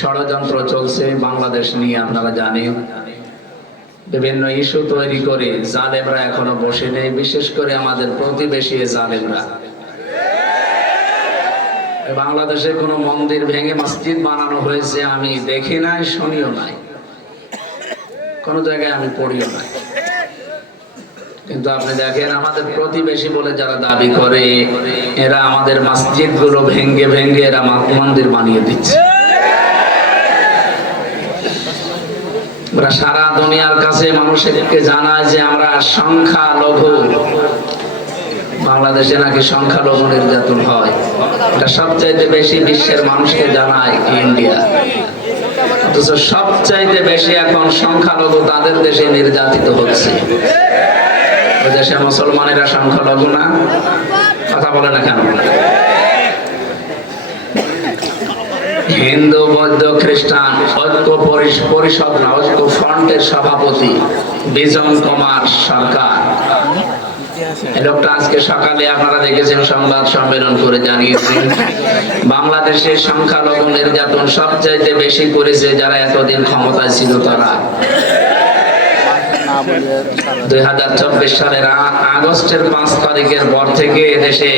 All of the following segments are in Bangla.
ষড়যন্ত্র চলছে বাংলাদেশ নিয়ে, আপনারা জানেন। বিভিন্ন ইস্যু তৈরি করে জালেমরা এখনো বসে নেই, বিশেষ করে আমাদের প্রতিবেশী জালেমরা। বাংলাদেশে কোনো মন্দির ভেঙে মসজিদ বানানো হয়েছে আমি দেখি নাই, শুনিও নাই, কোন জায়গায় আমি পড়িও নাই। কিন্তু আপনি দেখেন আমাদের প্রতিবেশী বলে যারা দাবি করে, এরা আমাদের মসজিদ গুলো ভেঙ্গে ভেঙ্গে এরা মন্দির বানিয়ে দিচ্ছে। ওরা সারা দুনিয়ার কাছে মানুষকে জানায় যে আমরা সংখ্যালঘু। বাংলাদেশে নাকি সংখ্যালঘু নির্যাতন হয়, এটা সবচাইতে বেশি বিশ্বের মানুষকে জানায় ইন্ডিয়া। অথচ সবচাইতে বেশি এখন সংখ্যালঘু তাদের দেশে নির্যাতিত হচ্ছে। ওই দেশে মুসলমানেরা সংখ্যালঘু না? কথা বলে না কেন? হিন্দু, বৌদ্ধ, খ্রিস্টান ঐক্য পরিষদ না, ঐক্য ফ্রন্টের সভাপতি বিজন কুমার সরকার, এই লোকটা আজকে সকালে আপনারা দেখেছেন সংবাদ সম্মেলন করে জানিয়েছেন বাংলাদেশে সংখ্যালঘু নির্যাতন সবচাইতে বেশি করেছে যারা এতদিন ক্ষমতায় ছিল তারা। 2024 সালের আগস্টের 5 তারিখের পর থেকে দেশে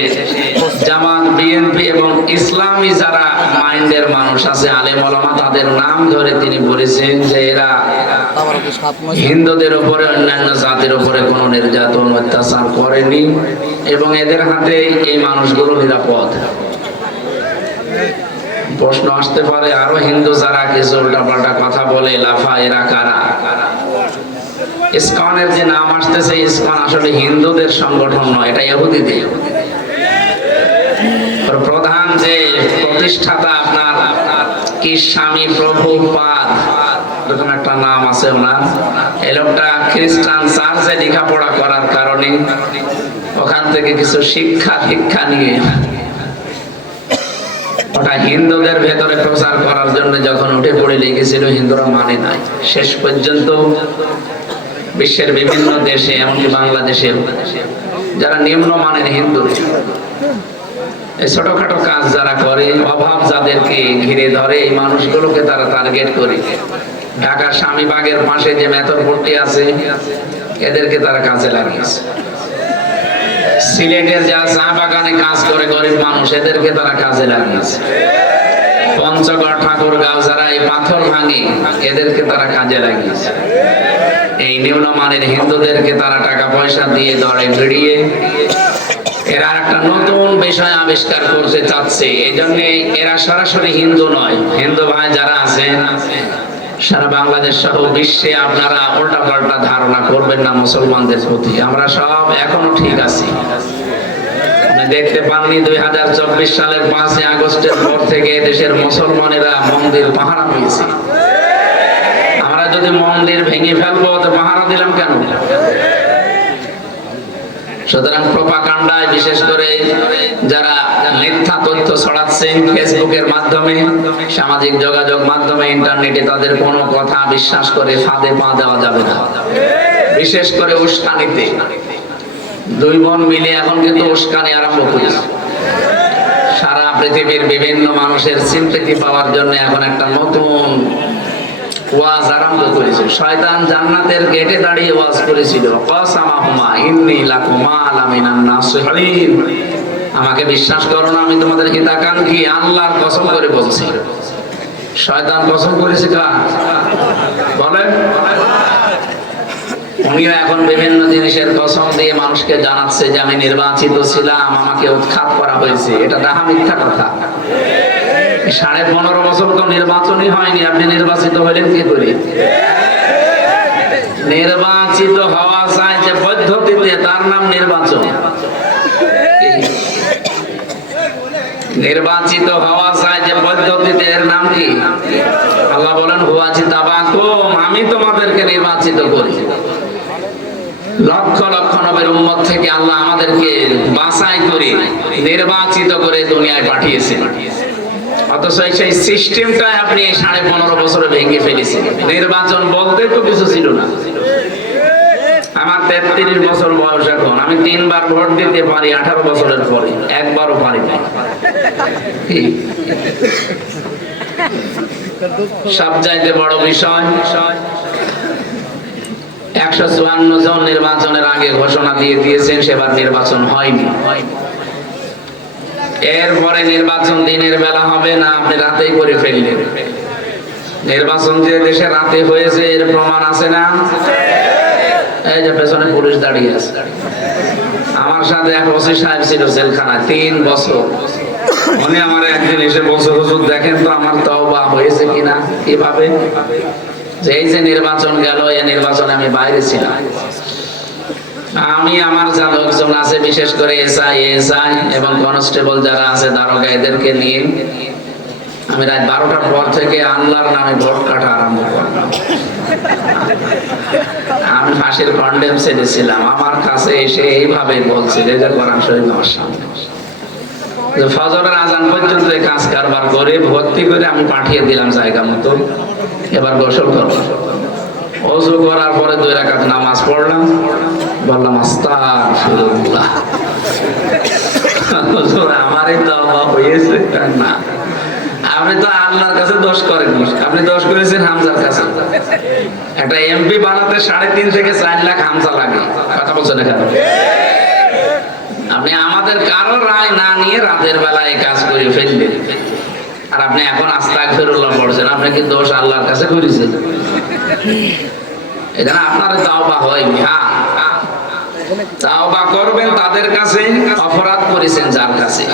জামাত, বিএনপি এবং ইসলামী যারা মাইন্ডের মানুষ আছে, আলেম ওলামা, তাদের নাম ধরে তিনি বলেছেন যে এরা হিন্দুদের উপরে, অন্যান্য জাতির উপরে কোনো নির্যাতন অত্যাচার করেনি এবং এদের হাতে এই মানুষগুলো নিরাপদ। প্রশ্ন আসতে পারে আরো হিন্দু যারা কিছু উল্টাপাল্টা কথা বলে লাফা, এরা কারা? ইসকনের যে নাম আসতেছে, ইসকন আসলে হিন্দুদের সংগঠন নয়, এটা ইহুদিদের। প্রধান যে প্রতিষ্ঠাতা আপনার কি স্বামী প্রভুপাদ, এরকম একটা নাম আছে ওনার। এই লোকটা খ্রিস্টান চার্চে লেখাপড়া করার কারণে ওখান থেকে কিছু শিক্ষা নিয়ে ওটা হিন্দুদের ভেতরে প্রচার করার জন্য যখন উঠে পড়ে লিখেছিল, হিন্দুরা মানে নাই। শেষ পর্যন্ত বিশ্বের বিভিন্ন দেশে, এমনকি বাংলাদেশে যারা নিম্নমানের হিন্দু, এই ছোটখাটো কাজ যারা করে, অভাব যাদেরকে ঘিরে ধরে, এই মানুষগুলোকে তারা টার্গেট করে। ঢাকার স্বামীবাগের পাশে যে মেথরপট্টি আছে, এদেরকে তারা কাজে লাগিয়েছে। সিলেটের যা চা বাগানে কাজ করে গরিব মানুষ, এদেরকে তারা কাজে লাগিয়েছে। পঞ্চগড়, ঠাকুরগাঁও যারা এই পাথর ভাঙে, এদেরকে তারা কাজে লাগিয়েছে। এই নিম্নমানের হিন্দুদেরকে তারা টাকা পয়সা দিয়ে ধরে ভিড়িয়ে এরা একটা নতুন বিষয় আবিষ্কার করতে চাচ্ছে। এই জন্য এরা সরাসরি হিন্দু নয়। হিন্দু ভাই যারা আছেন সারা বাংলাদেশ সহ বিশ্বে আপনারা উল্টা পাল্টা ধারণা করবেন না মুসলমানদের প্রতি। আমরা সব এখনো ঠিক আছি। দেখতে পাননি 2024 সালের 5 আগস্টের পর থেকে দেশের মুসলমানেরা মন্দির পাহারা পেয়েছে। আমরা যদি মন্দির ভেঙে ফেলবো তো পাহারা দিলাম কেন? সুতরাং প্রোপাগান্ডায় বিশেষ করে যারা মিথ্যা তথ্য ছড়াচ্ছেন ফেসবুকের মাধ্যমে, সামাজিক যোগাযোগ মাধ্যমে, ইন্টারনেটে, তাদের কোনো কথা বিশ্বাস করে ফাঁদে পা দেওয়া যাবে না। বিশেষ করে উস্কানিতে, দুই বোন মিলে এখন কিন্তু উস্কানি আরম্ভ করেছে। সারা পৃথিবীর বিভিন্ন মানুষের সিম্পেথি পাওয়ার জন্য এখন একটা নতুন ওয়াজ আরম্ভ করেছে। শয়তান জান্নাতের গেটে দাঁড়িয়ে ওয়াজ করেছিল, কাসামাহুমা ইন্নী লাকুমা লামিনান নাসিহিন, আমাকে বিশ্বাস করো না, আমি তোমাদের হিতাকাঙ্ক্ষী, আল্লাহর কসম করে বলছি। শয়তান কসম করেছে কার? বলেন। উনিও এখন বিভিন্ন জিনিসের কসম দিয়ে মানুষকে জানাচ্ছে যে আমি নির্বাচিত ছিলাম, আমাকে উৎখাত করা হয়েছে। এটা ডাহা মিথ্যা কথা। 15.5 বছর তো নির্বাচনই হয়নি, আপনি নির্বাচিত হলেন কি করে? নির্বাচিত হওয়া যায় যে পদ্ধতিতে, তার নাম নির্বাচন। নির্বাচিত হওয়া যায় যে পদ্ধতিতে, এর নাম কি? আল্লাহ বলেন হুয়াজিতাবাকুম, আমি তোমাদেরকে নির্বাচিত করি। লক্ষ লক্ষ নবীর উম্মত থেকে আল্লাহ আমাদেরকে বাছাই করে নির্বাচিত করে দুনিয়ায় পাঠিয়েছেন। অথচ সেই সিস্টেমটা আপনি 15.5 বছরে ভেঙে ফেলেছেন। নির্বাচন বলতে তো কিছু ছিল না। আমার 33 বছর বয়স এখন, আমি 3 বার ভোট দিতে পারি 18 বছরের পরে, একবারও পারি না। সবচাইতে বড় বিষয় 154 জন নির্বাচনের আগে ঘোষণা দিয়ে দিয়েছেন, সেবার নির্বাচন হয়নি। এরপরে নির্বাচন দিনের বেলা হবে না, আপনি রাতেই করে ফেললেন। নির্বাচন যে দেশে রাতে হয়েছে এর প্রমাণ আছে না? এই যে পেছনে পুলিশ দাঁড়িয়ে আছে, আমার সাথে এক ওসি সাহেব ছিল জেলখানায় 3 বছর। উনি আমার একদিন এসে বলছে, হুজুর দেখেন তো আমার তওবা হয়েছে কিনা। কিভাবে? যে এই যে নির্বাচন গেল, এই নির্বাচনে আমি বাইরে ছিলাম। আমি আমার যা লোকজন আছে, বিশেষ করে এসআই এবং কনস্টেবল যারা আছে, দারোগা, এদেরকে নিয়ে আমি রাত 12টার পর থেকে আল্লাহর নামে ভোট কাটা আরম্ভ করলাম। আমি ফাঁসির কন্ডেম ছেড়েছিলাম, আমার কাছে এসে এইভাবে বলছে যে কোরআন শরীফ আমার সামনে, ফজরের আজান পর্যন্ত এই কাজ কারবার করে ভর্তি করে আমি পাঠিয়ে দিলাম জায়গা মতো। এবার গোসল করব, ওযু করার পরে 2 রাকাত নামাজ পড়লাম, বললাম আস্তাগফিরুল্লাহ। হুজুর আমারই তওবা হয়েছে না। আপনি তো আল্লাহর কাছে দোষ করেননি, আপনি দোষ করেছেন হামজার কাছে। একটা এমপি বানাতে 3.5 থেকে 4 লাখ হামজা লাগে। কথা বলছেন এখানে? আপনি আমাদের কারো রায় না নিয়ে রাতের বেলায় কাজ করে ফেললেন, আর আপনি এখন আস্তাগফিরুল্লাহ পড়ছেন। আপনি কি দোষ আল্লাহর কাছে করেছেন? এখানে আপনার তাওবা হয়নি। তাওবা করবেন তাদের কাছে, অপরাধ করেছেন যার কাছে।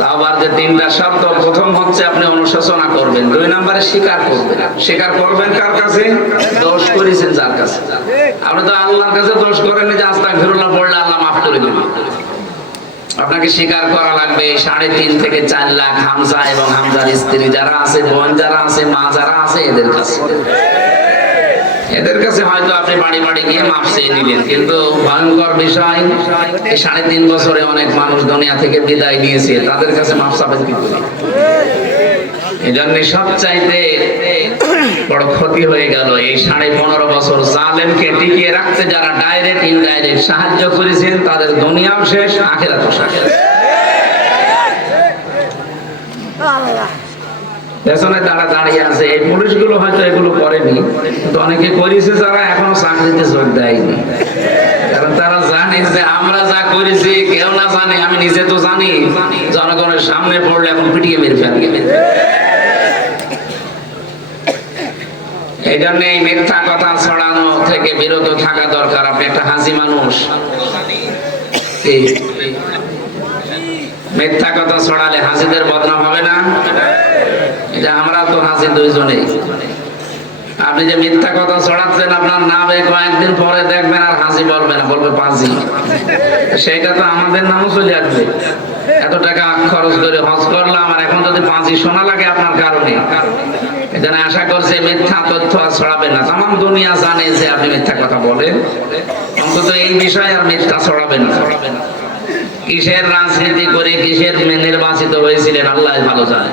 তাওবার যে 3টা শর্ত, প্রথম হচ্ছে আপনি অনুশোচনা করবেন, 2 নম্বরে স্বীকার করবেন। স্বীকার করবেন কার কাছে? দোষ করেছেন যার কাছে। আপনি তো আল্লাহর কাছে দোষ করেননি যে আস্তাগফিরুল্লাহ পড়লে আল্লাহ মাফ করে দেবেন। আপনাকে স্বীকার করা লাগবে 3.5 থেকে 4 লাখ হামজা এবং হামজার স্ত্রী যারা আছে, বোন যারা আছে, মা যারা আছে, এদের কাছে। এদের কাছে হয়তো আপনি বাড়ি বাড়ি গিয়ে মাপ চেয়ে নিলেন, কিন্তু ভয়ঙ্কর বিষয়, এই 3.5 বছরে অনেক মানুষ দুনিয়া থেকে বিদায় নিয়েছে, তাদের কাছে মাপ চাবেন কি করে? এই জন্য সবচাইতে বড় ক্ষতি হয়ে গেল এই 15.5 বছর জালেমকে টিকিয়ে রাখতে যারা ডাইরেক্ট ইনডাইরেক্ট সাহায্য করেছেন, তাদের দুনিয়াও শেষ, আখিরাতও শেষ। পেছনে তারা দাঁড়িয়ে আছে, এই পুলিশগুলো হয়তো এগুলো করেনি, কিন্তু অনেকে করেছে যারা এখনো চাকরিতে যোগ দেয়নি। কারণ তারা জানে যে আমরা যা করেছি কেউ না জানে, আমি নিজে তো জানি, জনগণের সামনে পড়লে এখন পিটিয়ে মেরে ফেলবে। এই জন্য এই মিথ্যা কথা ছড়ানো থেকে বিরত থাকা দরকার। আপনি একটা হাজি মানুষ, মিথ্যা কথা ছড়ালে হাজিদের বদনাম হবে না? এটা আমরা তো হাজি দুইজনেই। আপনি যে মিথ্যা কথা ছড়াচ্ছেন, আপনার নামে কয়েকদিন পরে দেখবেন আর হাজি বলবে না, বলবে পাজি। সেটা তো আমাদের নামও চলে আসবে। এত টাকা খরচ করে হজ করলাম, আর এখন যদি পাজি শোনা লাগে আপনার কারণে, এজন্য আশা করছি মিথ্যা তথ্য আর ছড়াবেন না। তামাম দুনিয়া জানে যে আপনি মিথ্যা কথা বলেন, অন্তত এই বিষয়ে আর মিথ্যা ছড়াবেন না। কিসের রাজনীতি করে কিসের নির্বাচিত হয়েছিলেন আল্লাহ ভালো জানে।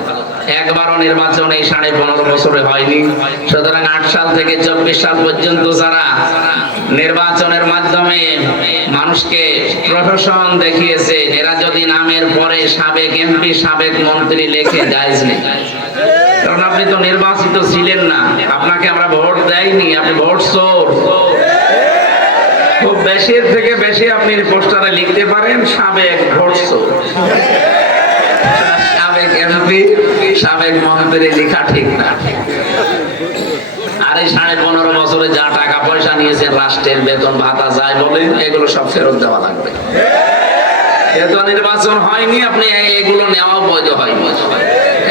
একবারও নির্বাচন এই 15.5 বছরে হয়নি। সুতরাং 8 সাল থেকে 24 সাল পর্যন্ত যারা নির্বাচনের মাধ্যমে মানুষকে প্রশাসন দেখিয়েছে, এরা যদি নামের পরে সাবেক এমপি, সাবেক মন্ত্রী লেখে, জায়েজ নেই। কারণ আপনি তো নির্বাচিত ছিলেন না, আপনাকে আমরা ভোট দেয়নি, আপনি ভোট চোর। খুব বেশির থেকে বেশি আপনি পোস্টারে লিখতে পারেন সাবেক ভোট চোর। সাবেক এমপি, সাবেক মন্ত্রী লেখা ঠিক না। আর এই 15.5 বছরে যা টাকা পয়সা নিয়েছেন, রাষ্ট্রের বেতন ভাতা যায় বলে, এগুলো সব ফেরত দেওয়া লাগবে। যেহেতু নির্বাচন হয়নি, আপনি এগুলো নেওয়া বৈধ হয়নি,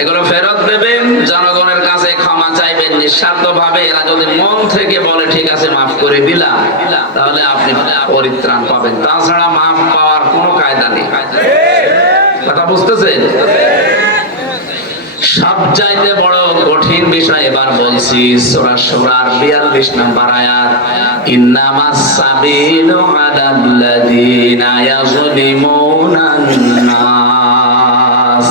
এগুলো ফেরত দেবেন, জনগণের কাছে ক্ষমা চাইবেন নিঃস্বার্থ ভাবে। এরা যদি মন থেকে বলে ঠিক আছে মাফ করে দিলাম, তাহলে আপনি পরিত্রাণ পাবেন। তাছাড়া মাফ পাওয়ার কোনো কায়দা নেই। কথা বুঝতেছেন? সবচাইতে বড় কঠিন বিষয় এবার বলছি, সূরা শুরার 42 নম্বর আয়াত, ইন্নামাস সাবিলু আলাল্লাযীনা ইয়াযলিমুনান নাস।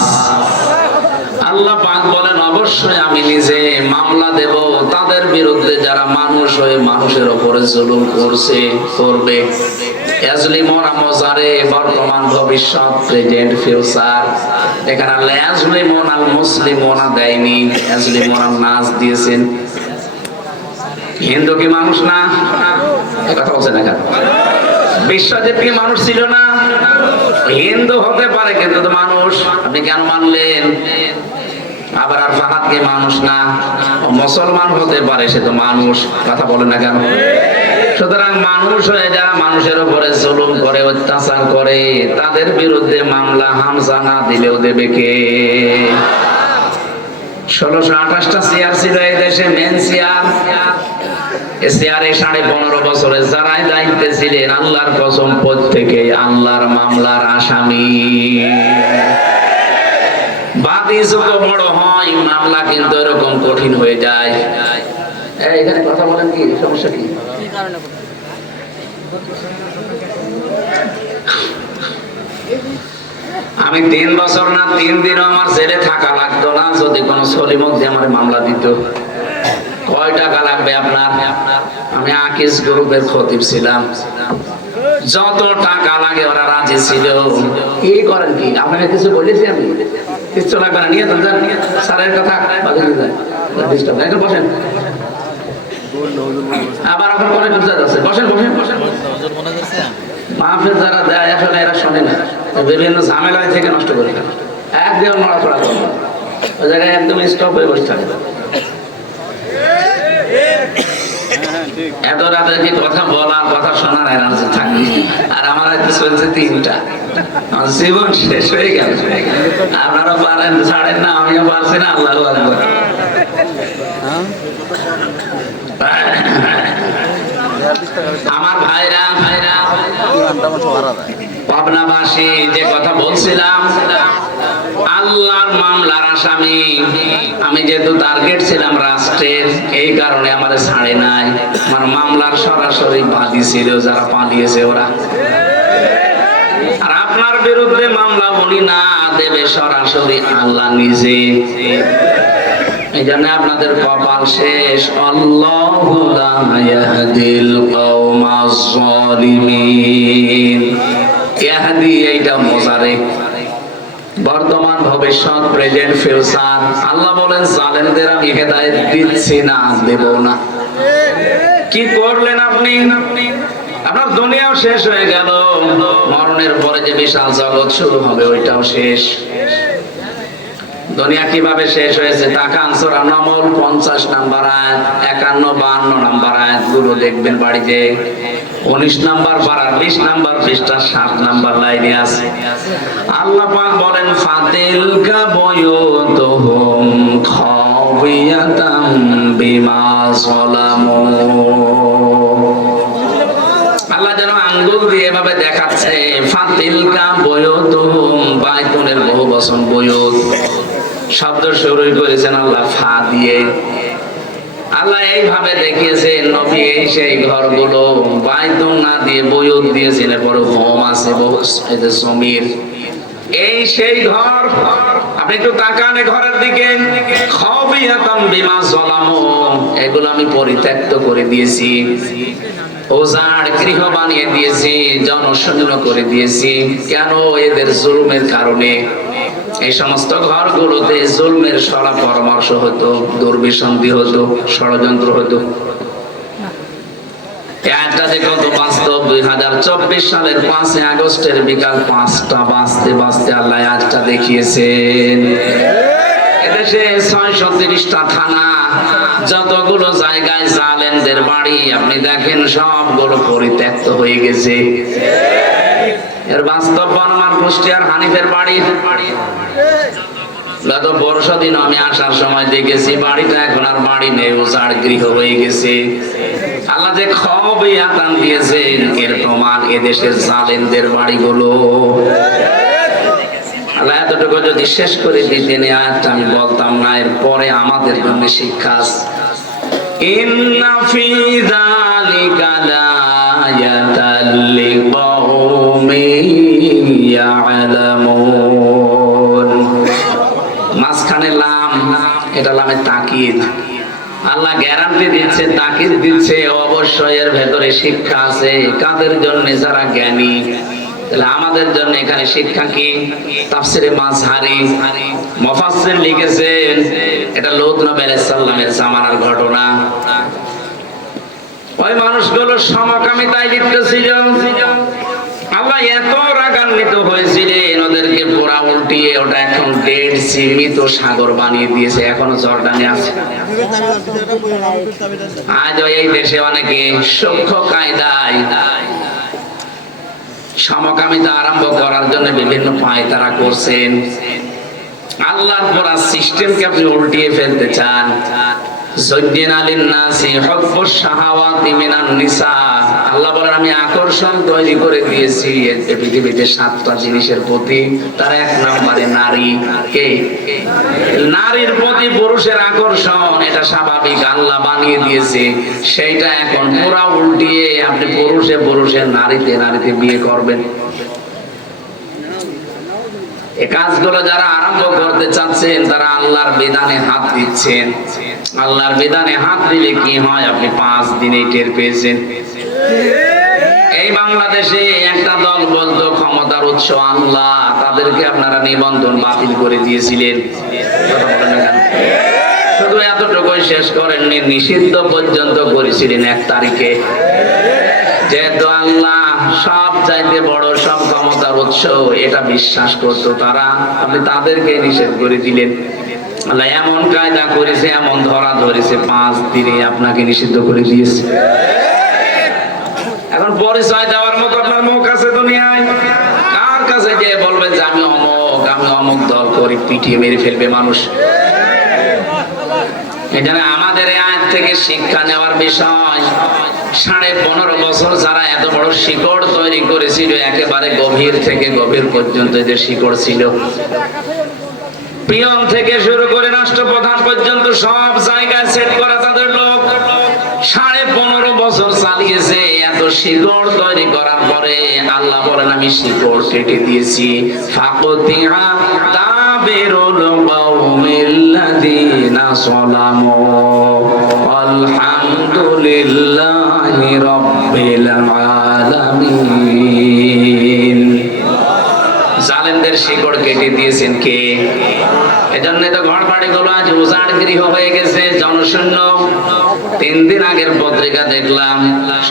আল্লাহ পাক বলেন, অবশ্যই আমি নিজে মামলা দেব তাদের বিরুদ্ধে যারা মানুষ হয়ে মানুষের উপরে জুলুম করছে, করবে। ইয়াজলিমুনা মুজারে বর্তমান ভবিষ্যৎ প্রেজেন্ট ফিউচার। এখানে আল্লাহ ইয়াজলিমুনা আল মুসলিমুনা দেয়নি, ইয়াজলিমুনা নাস দিয়েছেন। হিন্দু কি মানুষ না? কথা বলছে না কেন? বিশ্বজিৎ কি মানুষ ছিল না? হিন্দু হতে পারে কিন্তু তো মানুষ। আপনি কেন মানলেন? আবার আর ফাহাদ কি মানুষ না? মুসলমান হতে পারে, সে তো মানুষ। কথা বলেন না কেন? সুতরাং মানুষ হয়ে যারা মানুষের উপরে জুলুম করে, অত্যাচার করে, তাদের বিরুদ্ধে মামলা হামজা না দিলেও দেবে কে? 1628টা চেয়ার ছিল এই দেশে, মেন চেয়ার। এই চেয়ারে 15.5 বছরে যারাই দায়িত্বে ছিলেন, আল্লাহর কসম প্রত্যেকে আল্লাহর মামলার আসামি। বাদী যত বড় হয়, মামলা কিন্তু এরকম কঠিন হয়ে যায়। এখানে কথা বলেন, কি সমস্যা কি? আমি 3 বছর না 3 দিনও আমার জেলে থাকা লাগতো না যদি কোন সলিমক দিয়ে আমার মামলা দিত। কয় টাকা লাগবে আপনার? আমি আকিস গ্রুপের খতিব ছিলাম, যত টাকা লাগে ওরা রাজি ছিল। কি করেন কি? আপনাকে কিছু বলেছি আমি? কিছু লাগবে না, নিয়ে যান। স্যারের কথা বসেন। আবার এখন করে বুঝা যাচ্ছে, বসেন বসেন বসেন। মাহফিল যারা দেয় আসলে এরা শোনে না, বিভিন্ন ঝামেলায় থেকে নষ্ট করে ফেলে। একদম নড়াচড়া করে, ওই জায়গায় একদম স্টপ হয়ে বসে থাকে। এত রাতে কি কথা বলা, কথা শোনার এনার্জি থাকে? আর আমার হয়তো চলছে 3টা, আমার জীবন শেষ হয়ে গেল। আপনারা পারেন, ছাড়েন না, আমিও পারছি না। আল্লাহু আকবার। আমার ভাইরা পাবনাবাসী, যে কথা বলছিলাম, আল্লাহর মামলার আসামি। আমি যেহেতু টার্গেট ছিলাম রাষ্ট্রের, এই কারণে আমার ছাড়ে নাই। আমার মামলার সরাসরি বাদী ছিল যারা পালিয়েছে ওরা। আর আপনার বিরুদ্ধে মামলা উনি না দেবে, সরাসরি আল্লাহ নিজে। এই জন্য আপনাদের কপাল শেষ। আল্লাহু লা ইয়াহদিল কওমাজ জালিমিন। ইয়াহদি এইটা মুজারে, বর্তমান ভবিষ্যৎ প্রেজেন্ট ফিউচার। আল্লাহ বলেন জালেমদের আমি হেদায়েত দিচ্ছি না, দেব না। কি করলেন আপনি? আপনার দুনিয়াও শেষ হয়ে গেল, মরণের পরে যে বিশাল জগৎ শুরু হবে ওইটাও শেষ। দুনিয়া কিভাবে শেষ হয়েছে? তাকান সূরা নামল 50 নাম্বার আয়াত, 51, 52 নাম্বার আয়াত গুলো দেখবেন বাড়িতে। 19 নাম্বার পারার 20 নাম্বার পৃষ্ঠা 7 নাম্বার লাইনে আছে। আল্লাহ পাক বলেন ফাতিলকা বুয়ুতুহুম খাওয়িয়াতাম বিমা যালামু। আল্লাহ যেন আঙ্গুল দিয়ে এভাবে দেখাচ্ছে, ফাতিলকা বুয়ুতুহুম, বাইতুনের বহু বচন বুয়ুত। শব্দ শুরু করেছেন আল্লাহ ফা দিয়ে। আল্লাহ এইভাবে দেখিয়েছে নবী এই সেই ঘরগুলো, বাইতুন না দিয়ে বুয়ুত দিয়েছেন। এরপরে হোম আছে, এই যে জমির, এই সেই ঘর। আপনি একটু তাকান ঘরের দিকে। খাওয়িয়াতাম বিমা যালামু, এগুলো আমি পরিত্যক্ত করে দিয়েছি, ওজাড় গৃহ বানিয়ে দিয়েছি, জনশূন্য করে দিয়েছি। কেন? এদের জুলুমের কারণে। এই সমস্ত ঘরগুলোতে জুলমের সরা পরামর্শ হতো, দুর্বিসন্ধি হতো, ষড়যন্ত্র হতো। একটা যে কত বাস্তব। 2024 সালের 5 আগস্টের বিকাল 5টা বাজতে বাজতে আল্লাহ আজটা দেখিয়েছেন। এদেশে 630টা থানা, যতগুলো জায়গায় জালেমদের বাড়ি আপনি দেখেন, সবগুলো পরিত্যক্ত হয়ে গেছে। এর বাস্তব প্রমাণ কুষ্টিয়ার হানিফের বাড়ি। গত বর্ষা দিন আমি আসার সময় দেখেছি বাড়িটা এখন আর বাড়ি নেই, উজাড় গৃহ হয়ে গেছে। আল্লাহ যে খাওয়িয়াতাম দিয়েছেন, এর প্রমাণ এদেশের জালেমদের বাড়িগুলো। আল্লাহ এতটুকু যদি শেষ করে দিতেন, আয়াতটা আমি বলতাম না। এরপরে আমাদের জন্য শিক্ষা। ইন্না ফি যালিকা লায়াতাল লিকাওমিন ইয়ালামুন। মাঝখানে লাম, এটা লামে তাকিদ। আল্লাহ গ্যারান্টি দিচ্ছে, তাকিদ দিচ্ছে, অবশ্যই এর ভেতরে শিক্ষা আছে। কাদের জন্য? যারা জ্ঞানী। তাহলে আমাদের জন্য এখানে শিক্ষা কি? তাফসিরে মাযহারি মুফাসসির লিখেছেন, এটা লূত নবী আলাইহিস সালামের জামানার ঘটনা। ওই মানুষগুলো সমকামিতায় লিপ্ত ছিল। আল্লাহ এত রাগান্বিত হয়েছিলেন, ওদেরকে পোড়া উল্টিয়ে ওটা এখন ডেড সি, মৃত সাগর বানিয়ে দিয়েছে। এখনো জর্ডানে আছে। আজ এই দেশে অনেকে সূক্ষ্ম কায়দায় সমকামিতা আরম্ভ করার জন্য বিভিন্ন পায়তারা করছেন। আল্লাহর পুরা সিস্টেমকে আপনি উল্টিয়ে ফেলতে চান। আল্লাহ বলেন, আমি আকর্ষণ তৈরি করে দিয়েছি পৃথিবীতে 7টা জিনিসের প্রতি। তার 1 নম্বরে নারী। কে? নারীর প্রতি পুরুষের আকর্ষণ, এটা স্বাভাবিক, আল্লাহ বানিয়ে দিয়েছে। সেইটা এখন পুরা উল্টিয়ে আপনি পুরুষে পুরুষে, নারীতে নারীতে বিয়ে করবেন। এই কাজগুলো যারা আরম্ভ করতে চাচ্ছেন, তারা আল্লাহর বিধানে হাত দিচ্ছেন। আল্লাহর বিধানে হাত দিলে কি হয় আপনি 5 দিনে টের পেয়েছেন। এই বাংলাদেশে একটা দল বলতো ক্ষমতার উৎস আল্লাহ, তাদেরকে আপনারা নিবন্ধন বাতিল করে দিয়েছিলেন। শুধু এতটুকুই শেষ করেননি, নিষিদ্ধ পর্যন্ত করেছিলেন 1 তারিখে। যেহেতু আল্লাহ সব চাইতে বড়, সব ক্ষমতার উৎস, এটা বিশ্বাস করতো তারা, আপনি তাদেরকে নিষেধ করে দিলেন। আল্লাহ এমন কায়দা করেছে, এমন ধরা ধরেছে, 5 দিনে আপনাকে নিষিদ্ধ করে দিয়েছে। এখন পরিচয় দেওয়ার মতো আপনার মুখ আছে দুনিয়ায়? কার কাছে গিয়ে বলবেন যে আমি অমুক দল করি, পিটিয়ে মেরে ফেলবে মানুষ? এখানে আমাদের এই আয়াত থেকে শিক্ষা নেওয়ার বিষয়, 15.5 বছর যারা এত বড় শিকড় তৈরি করেছিল, একেবারে গভীর থেকে গভীর পর্যন্ত এদের শিকড় ছিল। পিয়ন থেকে শুরু করে রাষ্ট্রপ্রধান পর্যন্ত সব জায়গায় সেট করা তাদের লোক। 15.5 বছর চালিয়েছে। এত শিকড় তৈরি করার পরে আল্লাহ বলেন, আমি শিকড় কেটে দিয়েছি। ফাকতিহা তাবিরুল কওমিল্লাযিনা সালামু আলহামদুলিল্লাহি রাব্বিল আলামিন। জালেমদের শিকড় কেটে দিয়েছেন কে? এজন্য তো ঘর বাড়িগুলো আজ উজাড় গৃহ হয়ে গেছে, জনশূন্য। 3 দিন আগের পত্রিকা দেখলাম,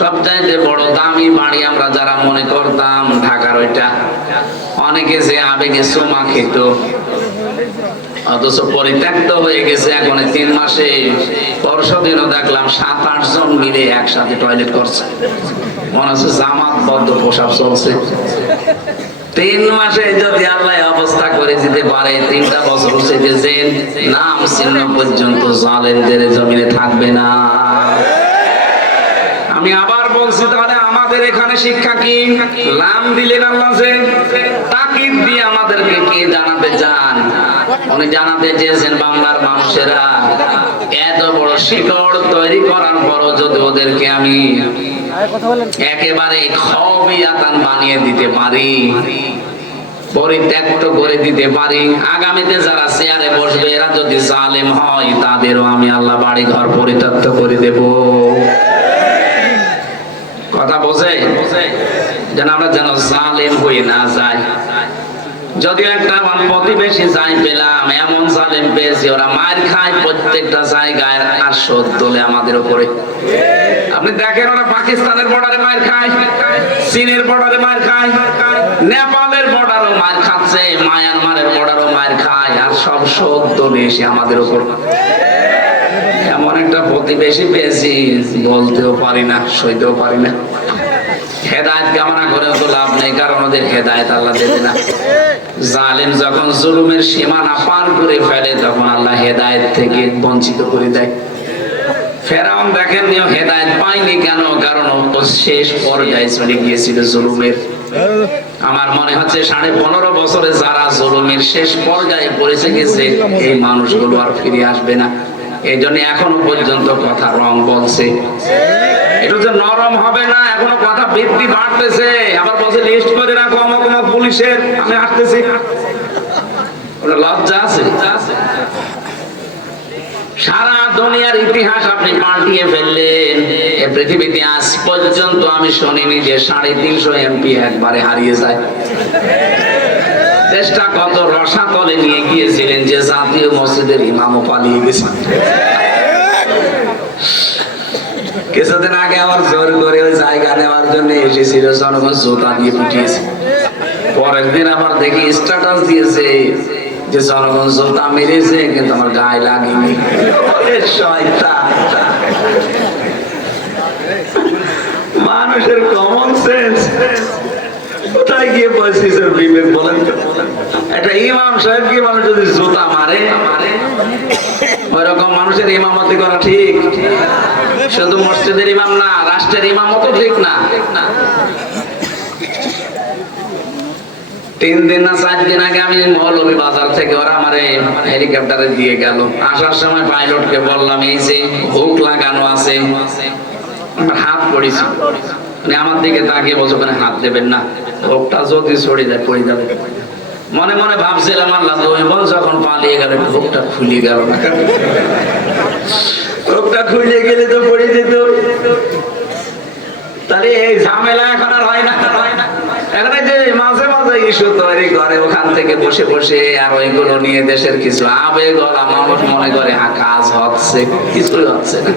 সবচাইতে বড় দামি বাড়ি আমরা যারা মনে করতাম ঢাকার ওইটা, অনেকে যে আবেগে চুমা খেত, অথচ পরিত্যক্ত হয়ে গেছে। এখন 3 মাসে পরশুদিনও দেখলাম 7-8 জন মিলে একসাথে টয়লেট করছে। মনে হচ্ছে জামাতবদ্ধ প্রসাব চলছে। 3 মাসে যদি আল্লাহ অবস্থা করে দিতে পারে, 3টা বছর থেকে যে নাম চিহ্ন পর্যন্ত জালেমদের জমিনে থাকবে না। আমি আবার বলছি, তাহলে আমাদের এখানে শিক্ষা কি? নাম দিলেন আল্লাহ, যে তাকিদ দিয়ে আমাদেরকে কি জানাতে চান? উনি জানাতে চেয়েছেন বাংলার মানুষেরা এত বড় শিকড় তৈরি করার পরও যদি ওদেরকে আমি একেবারে খবিয়াতান বানিয়ে দিতে পারি, পরিত্যক্ত করে দিতে পারি, আগামীতে যারা চেয়ারে বসবে এরা যদি জালেম হয়, তাদেরও আমি আল্লাহ বাড়ি ঘর পরিত্যক্ত করে দেব। কথা বোঝে? যেন আমরা যেন জালেম হয়ে না যাই। যদিও একটা আমার প্রতিবেশী যাই পেলাম, এমন জালেম পেয়েছি, ওরা মার খায় প্রত্যেকটা জায়গায়, আর শোধ তোলে আমাদের উপরে। আপনি দেখেন, ওরা পাকিস্তানের বর্ডারে মার খায়, চীনের বর্ডারে মার খায়, নেপালের বর্ডারও মার খাচ্ছে, মায়ানমারের বর্ডারও মার খায়, আর সব শোধ তোলে এসে আমাদের উপর। এমন একটা প্রতিবেশী পেয়েছি, বলতেও পারি না, সইতেও পারি না। হেদায়েত কামনা করেও তো লাভ নেই, কারণ ওদের হেদায়েত আল্লাহ দেবে না। জালেম যখন জুলুমের সীমানা পার করে ফেলে, তখন আল্লাহ হেদায়েত থেকে বঞ্চিত করে দেয়। ফেরাউন দেখেন হেদায়েত পায়নি কেন? কারণ ও শেষ পর্যায়ে চলে গিয়েছিল জুলুমের। আমার মনে হচ্ছে 15.5 বছরে যারা জুলুমের শেষ পর্যায়ে পৌঁছে গেছে, এই মানুষগুলো আর ফিরে আসবে না। এই জন্য এখনো পর্যন্ত কথা রং বলছে, এটা যে নরম হবে না, এখনো কথা বৃদ্ধি বাড়তেছে। আবার বলছে লিস্ট করে রাখো অমুক অমুক পুলিশের, আমি আসতেছি। ওটা লজ্জা আছে? সারা দুনিয়ার ইতিহাস আপনি পাল্টিয়ে ফেললেন। এই পৃথিবীতে আজ পর্যন্ত আমি শুনিনি যে 350 এমপি একবারে হারিয়ে যায়। দেশটা কত রসাতলে নিয়ে গিয়েছিলেন যে জাতীয় মসজিদের ইমামও পালিয়ে গেছে। কিছুদিন আগে আমার জোর করে ওই জায়গা নেওয়ার জন্য এসেছিল, জনগণ জোতা দিয়ে পিটিয়েছে। পরের দিন আবার দেখি স্ট্যাটাস দিয়েছে যে জনগণ জোতা মেরেছে কিন্তু আমার গায়ে লাগেনি। মানুষের কমন সেন্স কোথায় গিয়ে পৌঁছেছে বিবেক বলেন তো? একটা ইমাম সাহেবকে মানুষ যদি জুতা মারে, ওই রকম মানুষের ইমামতি করা ঠিক? শুধু মসজিদের ইমাম না, রাষ্ট্রের ইমামও তো ঠিক না। 3 দিন না 4 দিন আগে আমি মৌলভী বাজার থেকে ওরা আমারে হেলিকপ্টারে দিয়ে গেল। আসার সময় পাইলটকে বললাম এই যে হুক লাগানো আছে, আমার হাত পড়েছে। আমার দিকে তাকিয়ে বলছে ওখানে হাত দেবেন না, হুকটা যদি ছড়ে যায় পড়ে যাবে। মনে মনে ভাবছিলাম আল্লাহ বল যখন পালিয়ে গেল হুকটা খুলে গেল না, হুকটা খুলে গেলে তো পড়ে যেত। তাহলে এই ঝামেলা এখন আর হয় না। এখন যে মাঝে মাঝে ইস্যু তৈরি করে ওখান থেকে বসে বসে আর ওইগুলো নিয়ে দেশের কিছু আবেগ মানুষ মনে করে কাজ হচ্ছে, কিছুই হচ্ছে না।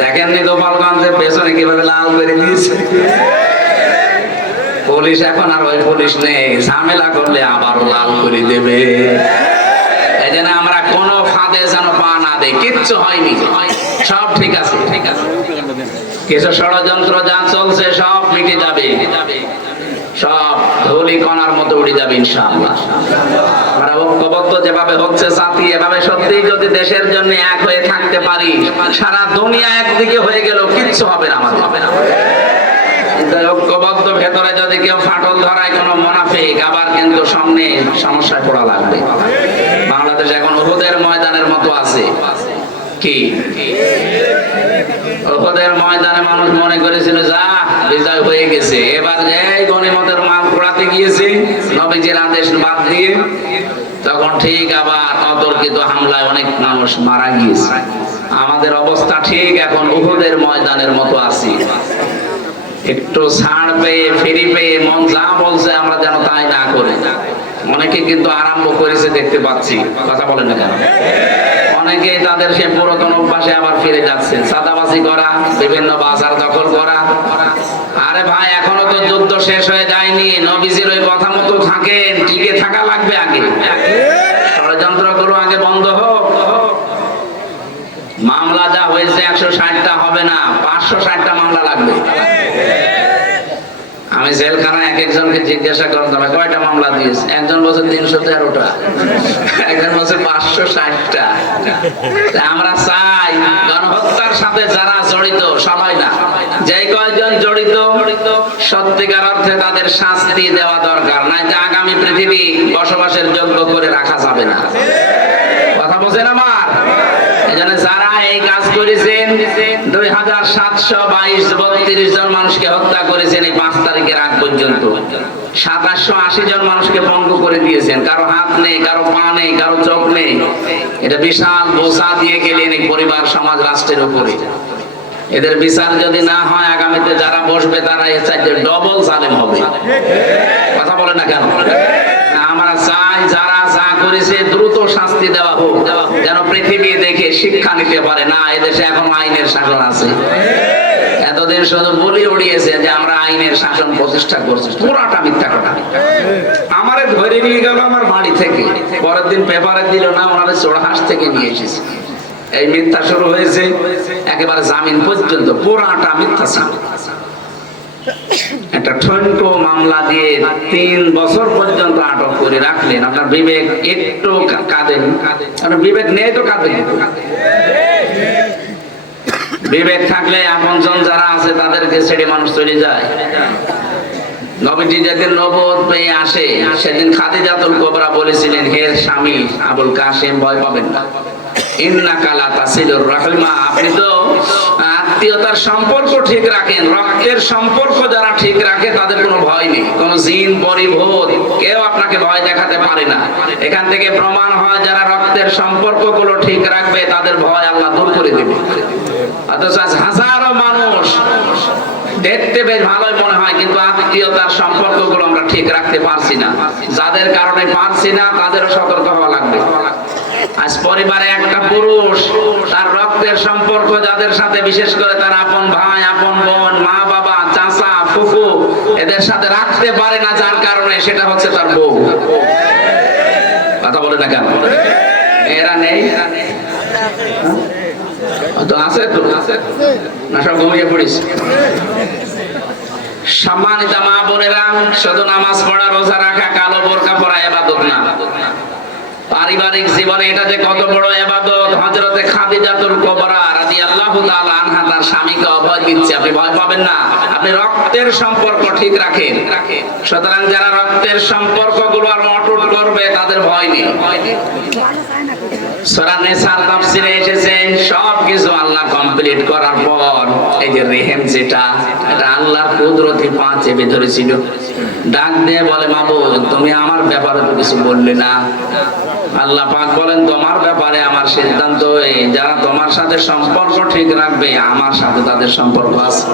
দেখেননি গোপালগঞ্জের পেছনে কিভাবে লাল করে দিয়েছে পুলিশ। এখন আর ওই পুলিশ নেই, ঝামেলা করলে আবারও লাল করে দেবে। এই জন্য আমরা কোনো ফাঁদে যেন পা না দেই। কিচ্ছু হয়নি, সব ঠিক আছে। কিছু ষড়যন্ত্র যা চলছে সব মিটে যাবে, সব ধুলি কণার মতো উড়ে যাবে ইনশাআল্লাহ। আমরা ঐক্যবদ্ধ যেভাবে হচ্ছে জাতি, এভাবে সত্যি যদি দেশের জন্য এক হয়ে থাকতে পারি, সারা দুনিয়া একদিকে হয়ে গেল কিচ্ছু হবে না আমাদের। ঐক্যবদ্ধ ভেতরে যদি কেউ ফাটল ধরায় কোনো মুনাফিক, আবার কিন্তু সামনে সমস্যায় পড়া লাগবে। বাংলাদেশ এখন উহুদের ময়দানের মতো আছে। কি উহুদের ময়দানে মানুষ মনে করেছিল যা বিজয় হয়ে গেছে, এবার এই গনিমতের মাল পোড়াতে গিয়েছে নবীজির আদেশ বাদ দিয়ে, তখন ঠিক আবার অতর্কিত হামলায় অনেক মানুষ মারা গিয়েছে। আমাদের অবস্থা ঠিক এখন উহুদের ময়দানের মতো আছে। একটু ছাড় পেয়ে ফিরি পেয়ে মন যা বলছে আমরা যেন তাই না করে। অনেকে কিন্তু আরম্ভ করেছে দেখতে পাচ্ছি, কথা বলেন না কেন? অনেকেই তাদের সে পুরাতন অভ্যাসে আবার ফিরে যাচ্ছে, চাঁদাবাজি করা, বিভিন্ন বাজার দখল করা। আরে ভাই এখনো তো যুদ্ধ শেষ হয়ে যায়নি, নবীজির ওই কথা মতো থাকেন, টিকে থাকা লাগবে আগে। ষড়যন্ত্র গুলো আগে বন্ধ হোক। মামলা যা হয়েছে 160টা হবে না, 560টা মামলা লাগবে। আমি জেলখানায় এক একজনকে জিজ্ঞাসা করতাম কয়টা মামলা দিয়েছে, একজন বলছে 313টা, একজন বলছে 560টা। আমরা চাই গণহত্যার সাথে যারা জড়িত সবাই না, যে কয়জন জড়িত সত্যিকার অর্থে তাদের শাস্তি দেওয়া দরকার, নাইলে আগামী পৃথিবী বসবাসের যোগ্য করে রাখা যাবে না। কথা বলছেন আমার? এজন্য যারা এই কাজ করেছেন, 2722 জন মানুষকে হত্যা করেছেন এই 5 তারিখের আগ পর্যন্ত, 2780 জন মানুষকে পঙ্গু করে দিয়েছেন। কারো হাত নেই, কারো পা নেই, কারো চোখ নেই। এটা বিশাল বোঝা দিয়ে গেলেন এই পরিবার, সমাজ, রাষ্ট্রের উপরে। এদের বিচার যদি না হয় আগামীতে যারা বসবে তারা এর চাইতে ডবল জালেম হবে। কথা বলে না কেন? আমরা চাই যারা যা করেছে দ্রুত শাস্তি দেওয়া হোক, যেন পৃথিবী দেখে শিক্ষা নিতে পারে। না, এদেশে এখন আইনের শাসন আছে। এতদিন শুধু বলি উড়িয়েছে যে আমরা আইনের শাসন প্রতিষ্ঠা করছি, পুরাটা মিথ্যা কথা। আমারে ধরে নিয়ে গেল আমার বাড়ি থেকে, পরের দিন পেপারে দিল না, ওনারা চোরাহাঁস থেকে নিয়ে এসেছে। এই মিথ্যা শুরু হয়েছে একেবারে জামিন পর্যন্ত, পুরাটা মিথ্যা ছিল। একটা ঠনকো মামলা দিয়ে 3 বছর পর্যন্ত আটক করে রাখলেন। আপনার বিবেক একটু কাঁদেন? বিবেক নেই তো কাঁদেন? বিবেক থাকলে আপনজন যারা আছে তাদেরকে ছেড়ে মানুষ চলে যায়। নবীজি যেদিন নবুয়ত পেয়ে আসে সেদিন খাদিজাতুল কুবরা বলেছিলেন, হে স্বামী আবুল কাসেম ভয় পাবেন না, ইন্নাকা লা তাসিলুর রাহিমা, আপনি তো আত্মীয়তার সম্পর্ক ঠিক রাখেন। রক্তের সম্পর্ক যারা ঠিক রাখে তাদের কোনো ভয় নেই, কোনো জিন পরিভূত কেউ আপনাকে ভয় দেখাতে পারে না। এখান থেকে প্রমাণ হয় যারা রক্তের সম্পর্কগুলো ঠিক রাখবে তাদের ভয় আল্লাহ দূর করে দেবে। অথচ হাজারো মানুষ দেখতে বেশ ভালোই মনে হয়, কিন্তু আত্মীয়তার সম্পর্কগুলো আমরা ঠিক রাখতে পারছি না। যাদের কারণে পারছি না তাদেরও সতর্ক হওয়া লাগবে। আজ পরিবারে একটা পুরুষ তার রক্তের সম্পর্ক যাদের সাথে, বিশেষ করে তার আপন ভাই, আপন বোন, মা বাবা, চাচা, ফুফু, এদের সাথে রাখতে পারে না, যার কারণে সেটা হচ্ছে তার বউ। কথা বলে না কেন? এরা নেই তো, আছে তো না, সব ঘুমিয়ে পড়িস। সম্মানিত মা বোনেরা, শুধু নামাজ পড়া, রোজা রাখা, কালো বোরকা পরা ইবাদত না, পারিবারিক জীবনে এটা যে কত বড় ইবাদত। হযরতে খাদিজাতুল কুবরা রাদিয়াল্লাহু তাআলা আনহা তার স্বামীকে অভয় দিচ্ছে, আপনি ভয় পাবেন না, আপনি রক্তের সম্পর্ক ঠিক রাখেন। সুতরাং যারা রক্তের সম্পর্কগুলো আর অটুট করবে তাদের ভয় নেই। সূরা নিসার তাফসীরে এসেছে, সবকিছু আল্লাহ কমপ্লিট করার পর এই যে রেহেম, যেটা এটা আল্লাহর কুদরতি পা চেপে ধরেছিল। ডাক দিয়ে বলে, মাবুদ তুমি আমার ব্যাপারে তো কিছু বললে না। আল্লাহ পাক বলেন, তোমার ব্যাপারে আমার সিদ্ধান্ত এই, যারা তোমার সাথে সম্পর্ক ঠিক রাখবে আমার সাথে তাদের সম্পর্ক আছে,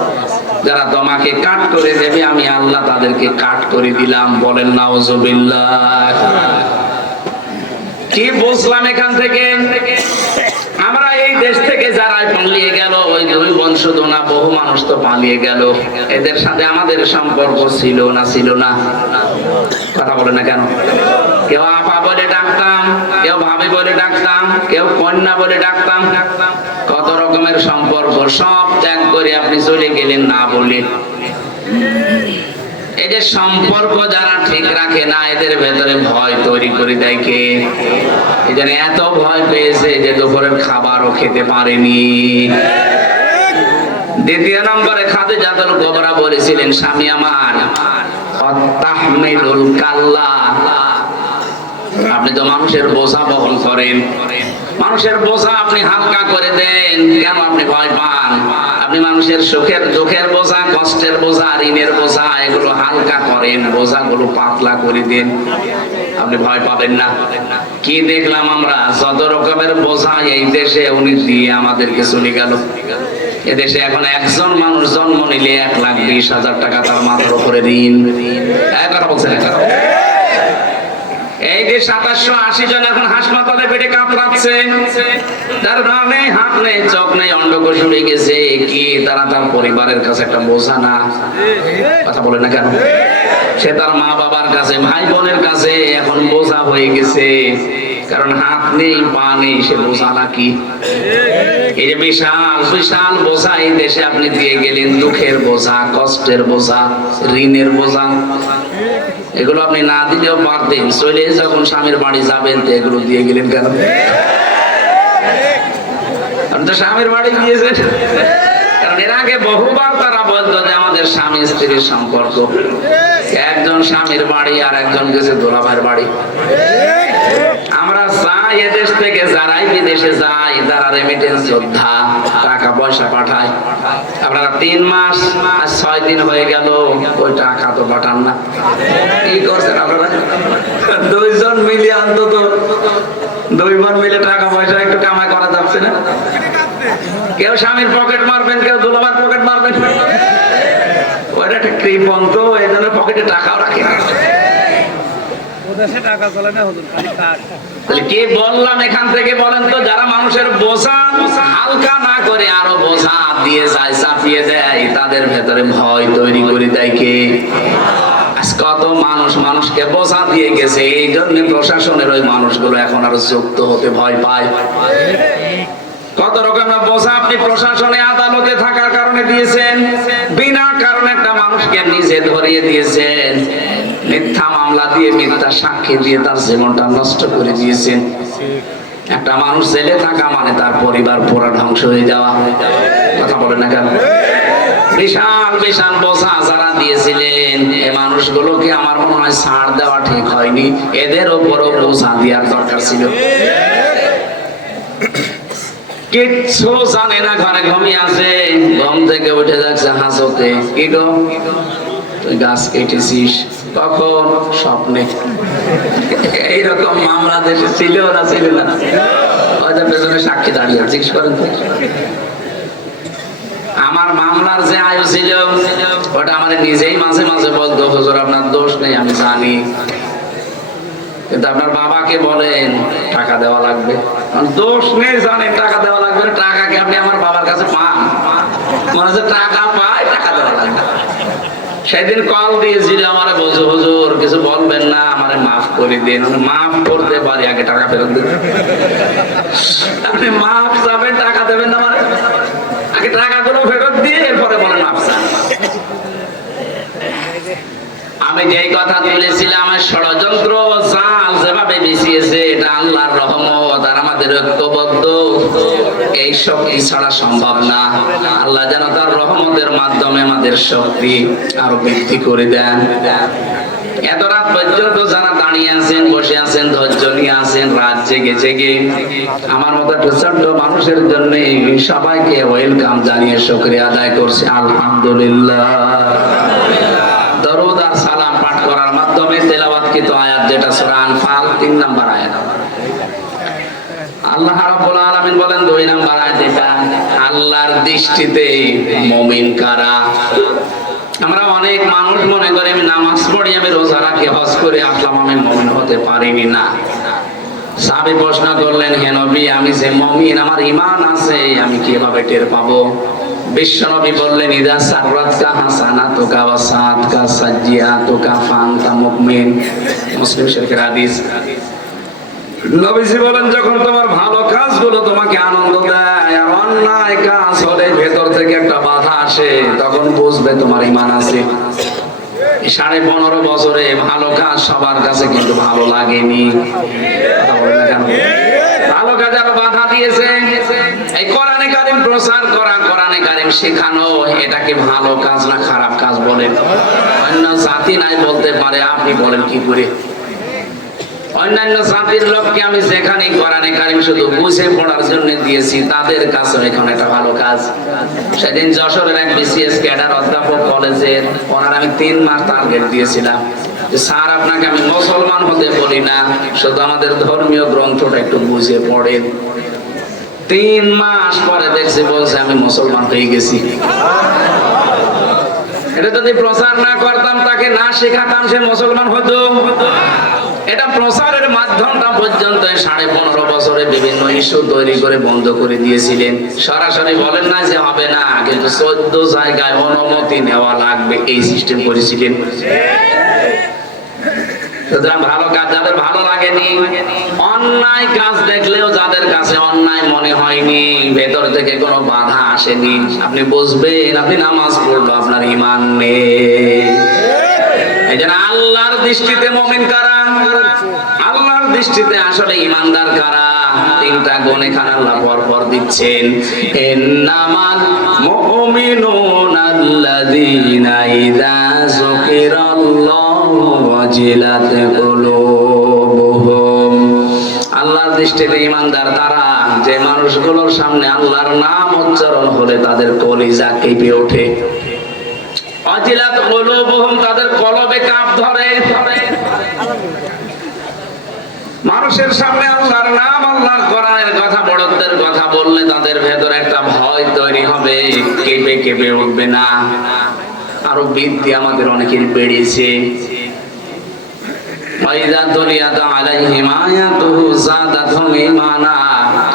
যারা তোমাকে কাট করে দেবে আমি আল্লাহ তাদেরকে কাট করে দিলাম। বলেন নাউজুবিল্লাহ। কি বুঝলাম এখান থেকে? আমরা এই দেশ থেকে যারা পালিয়ে গেল, ওই দুই বংশধর না, বহু মানুষ তো পালিয়ে গেল, এদের সাথে আমাদের সম্পর্ক ছিল না? ছিল না? কথা বলে না কেন? কেউ আপা বলে ডাকতাম, কেউ ভাবি বলে ডাকতাম, কেউ কন্যা বলে ডাকতাম, কত রকমের সম্পর্ক, সব ত্যাগ করে আপনি চলে গেলেন না বলে। এই যে সম্পর্ক যারা ঠিক রাখে না, এদের ভেতরে ভয় তৈরি করে দেয় কে? এই জন্য এত ভয় পেয়েছে যে দুপুরের খাবারও খেতে পারেনি। দ্বিতীয় নম্বরে খাদিজাতুল কুবরা বলেছিলেন, স্বামী আমার তাহমিলুল কাল্লা, আপনি তো মানুষের বোঝা বহন করেন, মানুষের বোঝা আপনি হালকা করে দেন, কেন আপনি ভয় পান? আপনি মানুষের সুখের দুঃখের বোঝা, কষ্টের বোঝা, ঋণের বোঝা, এগুলো হালকা করেন, বোঝাগুলো পাতলা করে দেন, আপনি ভয় পাবেন না। কি দেখলাম আমরা? যত রকমের বোঝা এই দেশে উনি দিয়ে আমাদেরকে চলে গেল। এদেশে এখন একজন মানুষ জন্ম নিলে 1,20,000 টাকা তার মাথার উপরে ঋণ। কথা বলছেন? এই যে 2780 জন এখন হাসপাতালে বেডে কাতরাচ্ছে, তার নাম নেই, হাত নেই, চোখ নেই, অন্ডকোষ উড়ে গেছে। কি তারা তার পরিবারের কাছে একটা বোঝা না? কথা বলে না কেন? সে তার মা বাবার কাছে, ভাই বোনের কাছে এখন বোঝা হয়ে গেছে, কারণ হাত নেই, পা নেই, সে বোঝা নাকি? এই যে বিশাল বিশাল বোঝা এই দেশে আপনি দিয়ে গেলেন, দুঃখের বোঝা, কষ্টের বোঝা, ঋণের বোঝা, এগুলো আপনি না দিলেও পারতেন। চলে যখন স্বামীর বাড়ি যাবেন তো এগুলো দিয়ে গেলেন কেন? আপনি তো স্বামীর বাড়ি গিয়েছেন, কারণ এর আগে বহুবার তারা বলতো যে আমাদের স্বামী স্ত্রীর সম্পর্ক, একজন স্বামীর বাড়ি আর একজন গেছে দোলাভাইয়ের বাড়ি। আমরা চাই এদেশ থেকে যারাই বিদেশে যায়, যারা রেমিটেন্স যোদ্ধা, টাকা পয়সা পাঠায়, আপনারা 3 মাস আর 6 দিন হয়ে গেল, ওই টাকা তো পাঠান না। কি করছেন আপনারা? 2 জন মিলে অন্তত 2 বার মিলে টাকা পয়সা একটু কামাই করা যাচ্ছে না? কেউ স্বামীর পকেট মারবেন, কেউ দুলাভাইয়ের পকেট মারবেন। ওইটা একটা কৃপণ তো, এই জন্য পকেটে টাকাও রাখে না। কি বললাম এখান থেকে? বলেন তো, যারা মানুষের বোঝা হালকা না করে আরো বোঝা দিয়ে যায়, চাপিয়ে দেয়, তাদের ভেতরে ভয় তৈরি করে দেয় কে? কত মানুষ মানুষকে বোঝা দিয়ে গেছে, এই জন্য প্রশাসনের ওই মানুষগুলো এখন আরো যুক্ত হতে ভয় পায়। কত রকমের বোঝা আপনি প্রশাসনে, আদালতে থাকার কারণে দিয়েছেন, বিনা কারণে একটা মানুষকে নিজে ধরিয়ে দিয়েছেন, মিথ্যা মামলা দিয়ে, মিথ্যা সাক্ষী দিয়ে তার জীবনটা নষ্ট করে দিয়েছেন। একটা মানুষ জেলে থাকা মানে তার পরিবার পুরো ধ্বংস হয়ে যাওয়া। কথা বলে না কেন? বিশাল বিশাল বোঝা যারা দিয়েছিলেন, এই মানুষগুলোকে আমার মনে হয় ছাড় দেওয়া ঠিক হয়নি, এদের উপরও বোঝা দেওয়ার দরকার ছিল। কিচ্ছু জানে না, ঘরে ঘুমিয়ে আছে, ঘুম থেকে উঠে যাচ্ছে হাসতে, কি গো তুই গাছ কেটেছিস কখন? স্বপ্নে। এইরকম মামলা দেশে ছিল না ছিল না? হয়তো পেছনে সাক্ষী দাঁড়িয়ে জিজ্ঞেস করেন তো। আমার মামলার যে আয়ু ছিল ওটা আমার নিজেই মাঝে মাঝে বলতো, হুজুর আপনার দোষ নেই আমি জানি, কিন্তু আপনার বাবাকে বলেন টাকা দেওয়া লাগবে। দোষ নেই জানেন টাকা দেওয়া লাগবে, টাকা কি আপনি আমার বাবার কাছে পান? মনে হচ্ছে টাকা পায়, টাকা দেওয়া লাগবে। সেদিন কল দিয়েছিল আমারে, বলছো হুজুর কিছু বলবেন না, আমারে মাফ করে দিন। মাফ করতে পারি, আগে টাকা ফেরত দিন। আপনি মাফ চাবেন, টাকা দেবেন না, মানে আগে টাকাগুলো ফেরত দিয়ে এরপরে বলেন মাফ চান। আমি যেই কথা তুলেছিলাম, আমার ষড়যন্ত্র জাল যেভাবে বিছিয়েছে, এটা আল্লাহর রহমত আর আমাদের ঐক্যবদ্ধ এই শক্তি ছাড়া সম্ভব না। আল্লাহ যেন তার রহমতের মাধ্যমে আমাদের শক্তি আরো বৃদ্ধি করে দেন। এত রাত পর্যন্ত যারা দাঁড়িয়ে আছেন, বসে আছেন, ধৈর্য নিয়ে আছেন, রাত জেগে জেগে আমার মতো একটা ছোট্ট মানুষের জন্য সবাইকে ওয়েলকাম জানিয়ে শুকরিয়া আদায় করছি, আলহামদুলিল্লাহ। দরুদ আর সালাম পাঠ করার মাধ্যমে তেলাওয়াতকৃত আয়াত যেটা সূরা আনফাল 3 নম্বর আয়াত, আল্লাহ রাব্বুল আলামিন বলেন 2 নম্বর আয়াত, এটা আল্লাহর দৃষ্টিতে মুমিন কারা। আমরা অনেক মানুষ মনে করে আমি নামাজ পড়ি, আমি রোজা রাখি, হজ করে আসলাম, আমি মুমিন হতে পারিনি। না, সাহাবী প্রশ্ন করলেন, হে নবী আমি যে মুমিন, আমার ঈমান আছে, আমি কিভাবে টের পাবো? বিশ্বনবী বললেন, ইদা সাররাতকা হাসানাতুকা ওয়া সাআতকা সাজ্জিআতুকা ফাআনতা মুমিন। মুসলিম শরীফের হাদিস। নবীজি বলেন, যখন তোমার ভালো কাজগুলো তোমাকে আনন্দ দেয় আর অন্যায় কাজ হলে ভেতর থেকে একটা বাধা আসে, তখন বুঝবে তোমার ঈমান আছে। 15.5 বছরে ভালো কাজ সবার কাছে কিন্তু ভালো লাগেনি। কথা বলেন না কেন? ভালো কাজে আরো বাধা দিয়েছে। এই কোরআনে কারীম প্রচার করা, কোরআনে কারীম শেখানো, এটা কি ভালো কাজ না খারাপ কাজ বলেন? অন্য জাতি নাই বলতে পারে, আপনি বলেন কি করে? অন্যান্য জাতির লোককে আমি যেখানে কোরআনে কারীম শুধু বুঝে পড়ার জন্য দিয়েছি, তাদের কাছে এখন এটা ভালো কাজ। সেদিন যশোরের এক বিসিএস ক্যাডার অধ্যাপক কলেজের, ওনার আমি 3 মাস টার্গেট দিয়েছিলাম যে স্যার আপনাকে আমি মুসলমান হতে বলি না, শুধু আমাদের ধর্মীয় গ্রন্থটা একটু বুঝে পড়েন। 3 মাস পরে দেখছি বলছে আমি মুসলমান হয়ে গেছি। এটা যদি প্রচার না করতাম, তাকে না শেখাতাম, সে মুসলমান হতো? এটা প্রচারের মাধ্যমটা পর্যন্ত 15.5 বছরে বিভিন্ন ইস্যু তৈরি করে বন্ধ করে দিয়েছিলেন। সরাসরি বলেন না যে হবে না, কিন্তু 14 জায়গায় অনুমতি নেওয়া লাগবে, এই সিস্টেম করেছিলেন। সুতরাং ভালো কাজ যাদের ভালো লাগেনি, অন্যায় কাজ দেখলেও যাদের কাছে অন্যায় মনে হয়নি, ভেতর থেকে কোনো বাধা আসেনি, আপনি বুঝবেন আপনি নামাজ পড়লো, আপনার ঈমান নেই। এই জন্য আল্লাহর দৃষ্টিতে মুমিন কারা? আল্লাহর দৃষ্টিতে আসলে ঈমানদার কারা? 3টা গুণ এখানে আল্লাহ পরপর দিচ্ছেন। ইন্নামাল মুমিনুনা আল্লাযীনা ইযা যুকিরাল্লাহু ওয়াজিলাত কুলুবুহুম। আল্লাহর দৃষ্টিতে ঈমানদার তারা, যে মানুষগুলোর সামনে আল্লাহর নাম উচ্চারণ হলে তাদের কলিজা কেঁপে ওঠে। ওয়াজিলাত কুলুবুহুম, তাদের কলবে কাঁপ ধরে। মানুষের সামনে আল্লাহর নাম, আল্লাহর কোরআনের কথা, বড়ত্বের কথা বললে তাদের ভেতরে একটা ভয় তৈরি হবে, কেঁপে কেঁপে উঠবে না। আরো বৃদ্ধি আমাদের অনেকের বেড়েছে।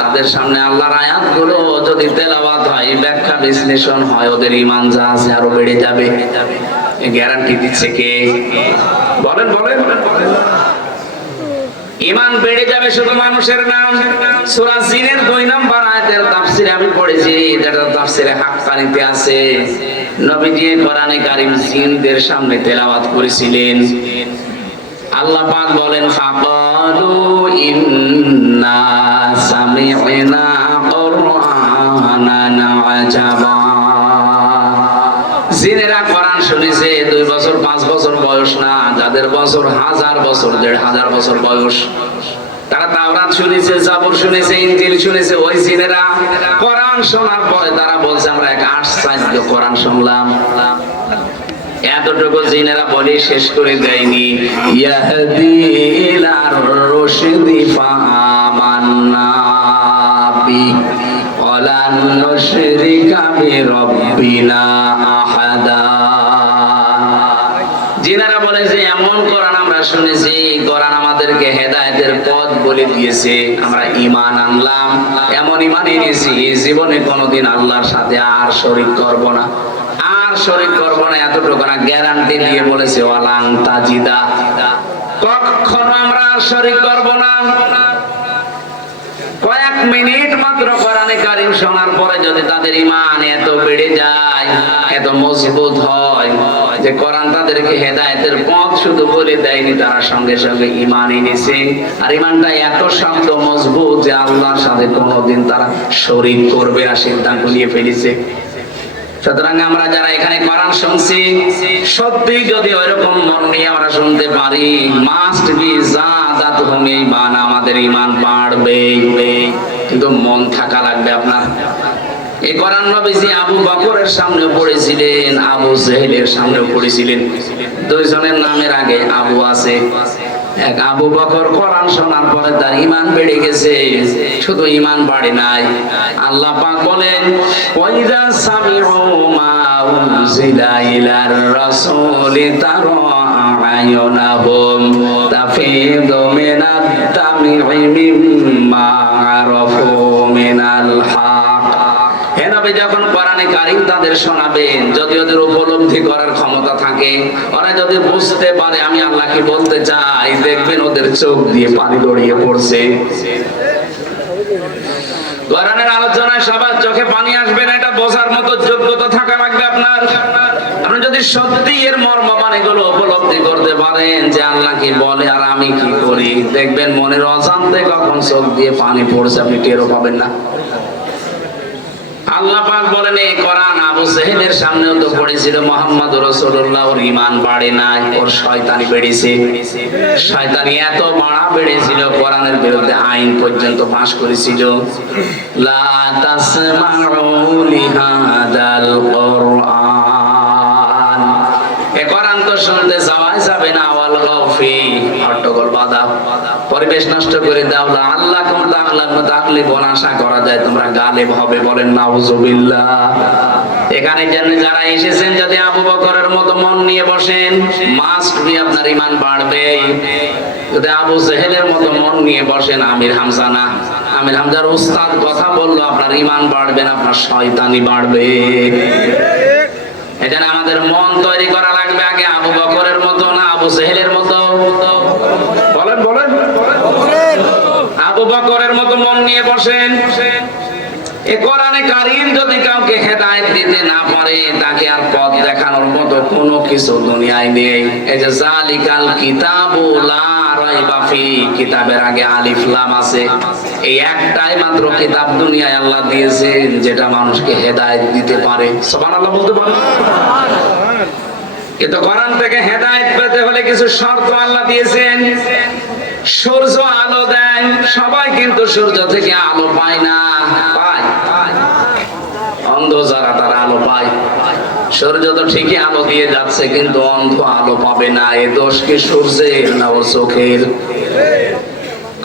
তাদের সামনে আল্লাহর আয়াতগুলো যদি তেলাওয়াত হয়, ব্যাখ্যা বিশ্লেষণ হয়, ওদের ঈমান যা আছে আরো বেড়ে যাবে। গ্যারান্টি দিচ্ছে কে? বলেন বলেন। ঈমান বেড়ে যাবে শুধু মানুষের নাম। সূরা জিনের 2 নম্বর আয়াতের তাফসীর আমি পড়েছি, যেটা তাফসীরে হাক্কানিতে আছে। নবীজি কোরআনে কারীম জিনদের সামনে তেলাওয়াত করেছিলেন। আল্লাহ পাক বলেন, ফাকালু ইন্না সামি'না কুরআনান আজাবা। জিনেরা কোরআন শুনেছে 2 বছর 5 বছর বয়স না, যাদের বছর 1000 বছর 1500 বছর বয়স, তারা তাওরাত শুনেছে, জাবুর শুনেছে, ইনজিল শুনেছে, ওই জিনেরা কোরআন শোনার পরে তারা বলছে আমরা এক আশ্চর্য কোরআন শুনলাম। এতটুকু জিনেরা বলে শেষ করে দেয়নি, ইয়াহদি ইলার রুশদি ফাআমান্না বি ওয়ালান নুশরিকা বিরাব্বিনা আহাদা। জিনেরা বলে যে এমন কোরআন আমরা শুনেছি, কোরআন আমাদেরকে হেদায়েতের পথ বলে দিয়েছে, আমরা ঈমান আনলাম, এমন ঈমান এনেছি জীবনে কোনোদিন আল্লাহর সাথে আর শরীক করব না, আর শরীক করব না। এতটুকু না, গ্যারান্টি দিয়ে বলেছে ওয়ালাং তাজিদা, কখনো আমরা আর শরীক করব না। কয়েক মিনিট মাত্র কোরআনে কারীম শোনার পরে যদি তাদের ঈমান এত বেড়ে যায়, এত মজবুত হয় যে কোরআন তাদেরকে হেদায়েতের পথ শুধু বলে দেয়নি, তারা সঙ্গে সঙ্গে ঈমান এনেছে। আর ঈমানটা এত শক্ত মজবুত যে আল্লাহর সাথে কোনোদিন তারা শরীক করবে না সিদ্ধান্ত নিয়ে ফেলেছে। সুতরাং আমরা যারা এখানে কোরআন শুনছি, সত্যি যদি ওইরকম মন নিয়ে আমরা শুনতে পারি, মাস্ট বি জাদাতুহুম ঈমান, আমাদের ঈমান বাড়বে, কিন্তু মন থাকা লাগবে আপনার। এই কোরআন নবীজি আবু বকরের সামনে পড়েছিলেন, আবু জেহেলের সামনে পড়েছিলেন। দুইজনের নামের আগে আবু আছে। এক আবু বকর কোরআন শোনার পরে তার ঈমান বেড়ে গেছে, শুধু ঈমান বাড়ে নাই, আল্লাহ পাক বলেন ওয়াইদা সামিউ মা উনজিলা ইলার রাসূলি তারা আয়ুনাহুম তাফিদু মিনাদ দামি মিম্মা আরাফু মিনাল হক। হে নবী, যখন কোরআনে কারীম তাদের শোনাবেন, যদি ওদের উপলব্ধি করার ক্ষমতা থাকে, ওরা যদি বুঝতে পারে আমি আল্লাহ কি বলতে চাই, দেখবেন ওদের চোখ দিয়ে পানি গড়িয়ে পড়ছে। কোরআনের আলোচনায় সবার চোখে পানি আসবে না, এটা বোঝার মতো যোগ্যতা থাকা লাগবে আপনার। আপনি যদি সত্যি এর মর্ম মানেগুলো উপলব্ধি করতে পারেন যে আল্লাহ কি বলে আর আমি কি করি, দেখবেন মনের অজান্তে কখন চোখ দিয়ে পানি পড়ছে আপনি টেরও পাবেন না। আল্লাহ পাক বলেন এই কোরআন আবু জেহেলের সামনেও তো পড়েছিল, মুহাম্মদ রাসূলুল্লাহ ওর ঈমান বাড়ে নাই, ওর শয়তানি বেড়েছে। শয়তানি এত বাড়া বেড়েছিল, কোরআনের বিরুদ্ধে আইন পর্যন্ত পাশ করেছিল। লা তাসমাউ লিহাদাল কোরআন, এই কোরআন তো শুনতে যাওয়াই যাবে না, ওয়াল গাফি, হট্টগোল বাধা, পরিবেশ নষ্ট করে দাও। আল্লাহ কোন তাকলিফ আশা করা যায় তোমরা গালেব হবে, বলেন নাউজুবিল্লাহ। এখানে যারা এসেছেন যদি আবু বকরের মতো মন নিয়ে বসেন, মাস্ট বি আপনার ঈমান বাড়বে। যদি আবু জেহেলের মতো মন নিয়ে বসেন, আমির হামজা না, আমির হামজার উস্তাদ কথা বললো, আপনার ঈমান বাড়বে না, আপনার শয়তানি বাড়বে। এজন্য আমাদের মন তৈরি করা লাগবে আগে আবু বকরের মতো না আবু জেহেলের মতো। বলেন বলেন, আবু বকরের মতো মন নিয়ে বসেন। এই কোরআনে কারীম যদি কাউকে হেদায়েত দিতে না পারে, তাকে আর পথ দেখানোর মতো কোনো কিছু দুনিয়ায় নেই। এই যে জালিকাল কিতাবু লা রাইবা ফি, কিতাবের আগে আলিফ লাম আছে, এই একটাই মাত্র কিতাব দুনিয়ায় আল্লাহ দিয়েছেন যেটা মানুষকে হেদায়েত দিতে পারে। সুবহানাল্লাহ বলতে পারেন? কিন্তু কোরআন থেকে হেদায়েত পেতে হলে কিছু শর্ত আল্লাহ দিয়েছেন। সূর্য আলো দেয়, সবাই কিন্তু সূর্য থেকে আলো পায় না, পায়? অন্ধ যারা তারা আলো পায়। সূর্য তো ঠিকই আলো দিয়ে যাচ্ছে, কিন্তু অন্ধ আলো পাবে না। এ দোষ কি সূর্যের না ও চোখের?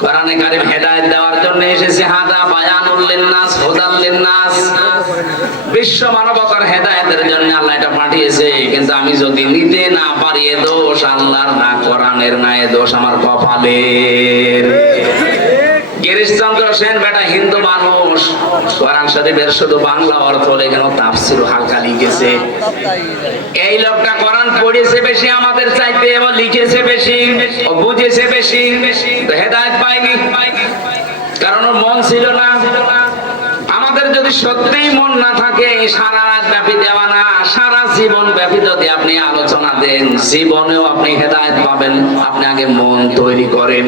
কোরআনে কারীম হেদায়েত দেওয়ার জন্য এসেছে, হাদা বায়ানুল লিন্নাস হুদাল লিন্নাস, বিশ্ব মানবতার হেদায়েতের জন্য আল্লাহ এটা পাঠিয়েছে। কিন্তু আমি যদি নিতে না পারি, এ দোষ আল্লাহর না, কোরআনের না, এ দোষ আমার কপালের। গিরিশচন্দ্র সেন বেটা হিন্দু মানুষ, কোরআন শরীফের শুধু বাংলা অর্থ লেখেন, তাফসীর হালকা লিখেছে। এই লোকটা কোরআন পড়েছে বেশি আমাদের চাইতে, এবং লিখেছে বেশি, ও বুঝেছে বেশি, তো হেদায়েত পায়নি, কারণ ওর মন ছিল না। আমাদের যদি সত্যিই মন না থাকে, সারা রাত ব্যাপী দেওয়া না, সারা জীবন ব্যাপী যদি আপনি আলোচনা দেন, জীবনেও আপনি হেদায়েত পাবেন। আপনি আগে মন তৈরি করেন।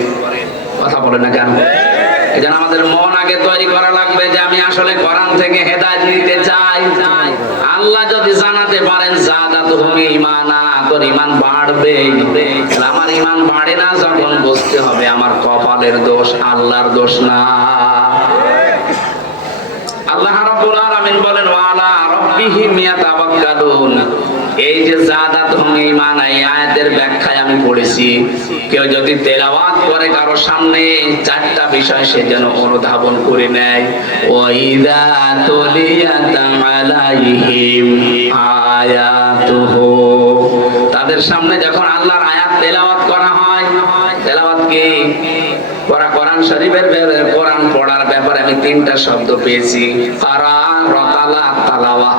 কথা বলেন না কেন? এজন্য আমাদের মন আগে তৈরি করা লাগবে যে আমি আসলে কোরআন থেকে হেদায়েত নিতে চাই। আল্লাহ যদি জানাতে পারেন যাদাতুহুম ঈমানা, তোর ঈমান বাড়বে, আমার ঈমান বাড়ে না যখন বুঝতে হবে আমার কপালের দোষ, আল্লাহর দোষ না। আল্লাহ রাব্বুল আলামিন বলেন ওয়ালা রাব্বিহিম ইয়াতাওয়াক্কালুন। এই যে যাদাতুহুম ঈমানা, এই আয়াতের ব্যাখ্যায় আমি পড়েছি, কেউ যদি তেলাওয়াত করে কারো সামনে চারটা বিষয় সে যেন অনুধাবন করে নেয়। ওয়াইদা তুলিয়াত আলাইহিম আয়াতুহু, তাদের সামনে যখন আল্লাহর আয়াত তেলাওয়াত করা হয়, তেলাওয়াত কি কোরআন শরীফের কোরআন পড়ার ব্যাপারে আমি তিনটা শব্দ পেয়েছি, কারা, রাতালা, তালাওয়া।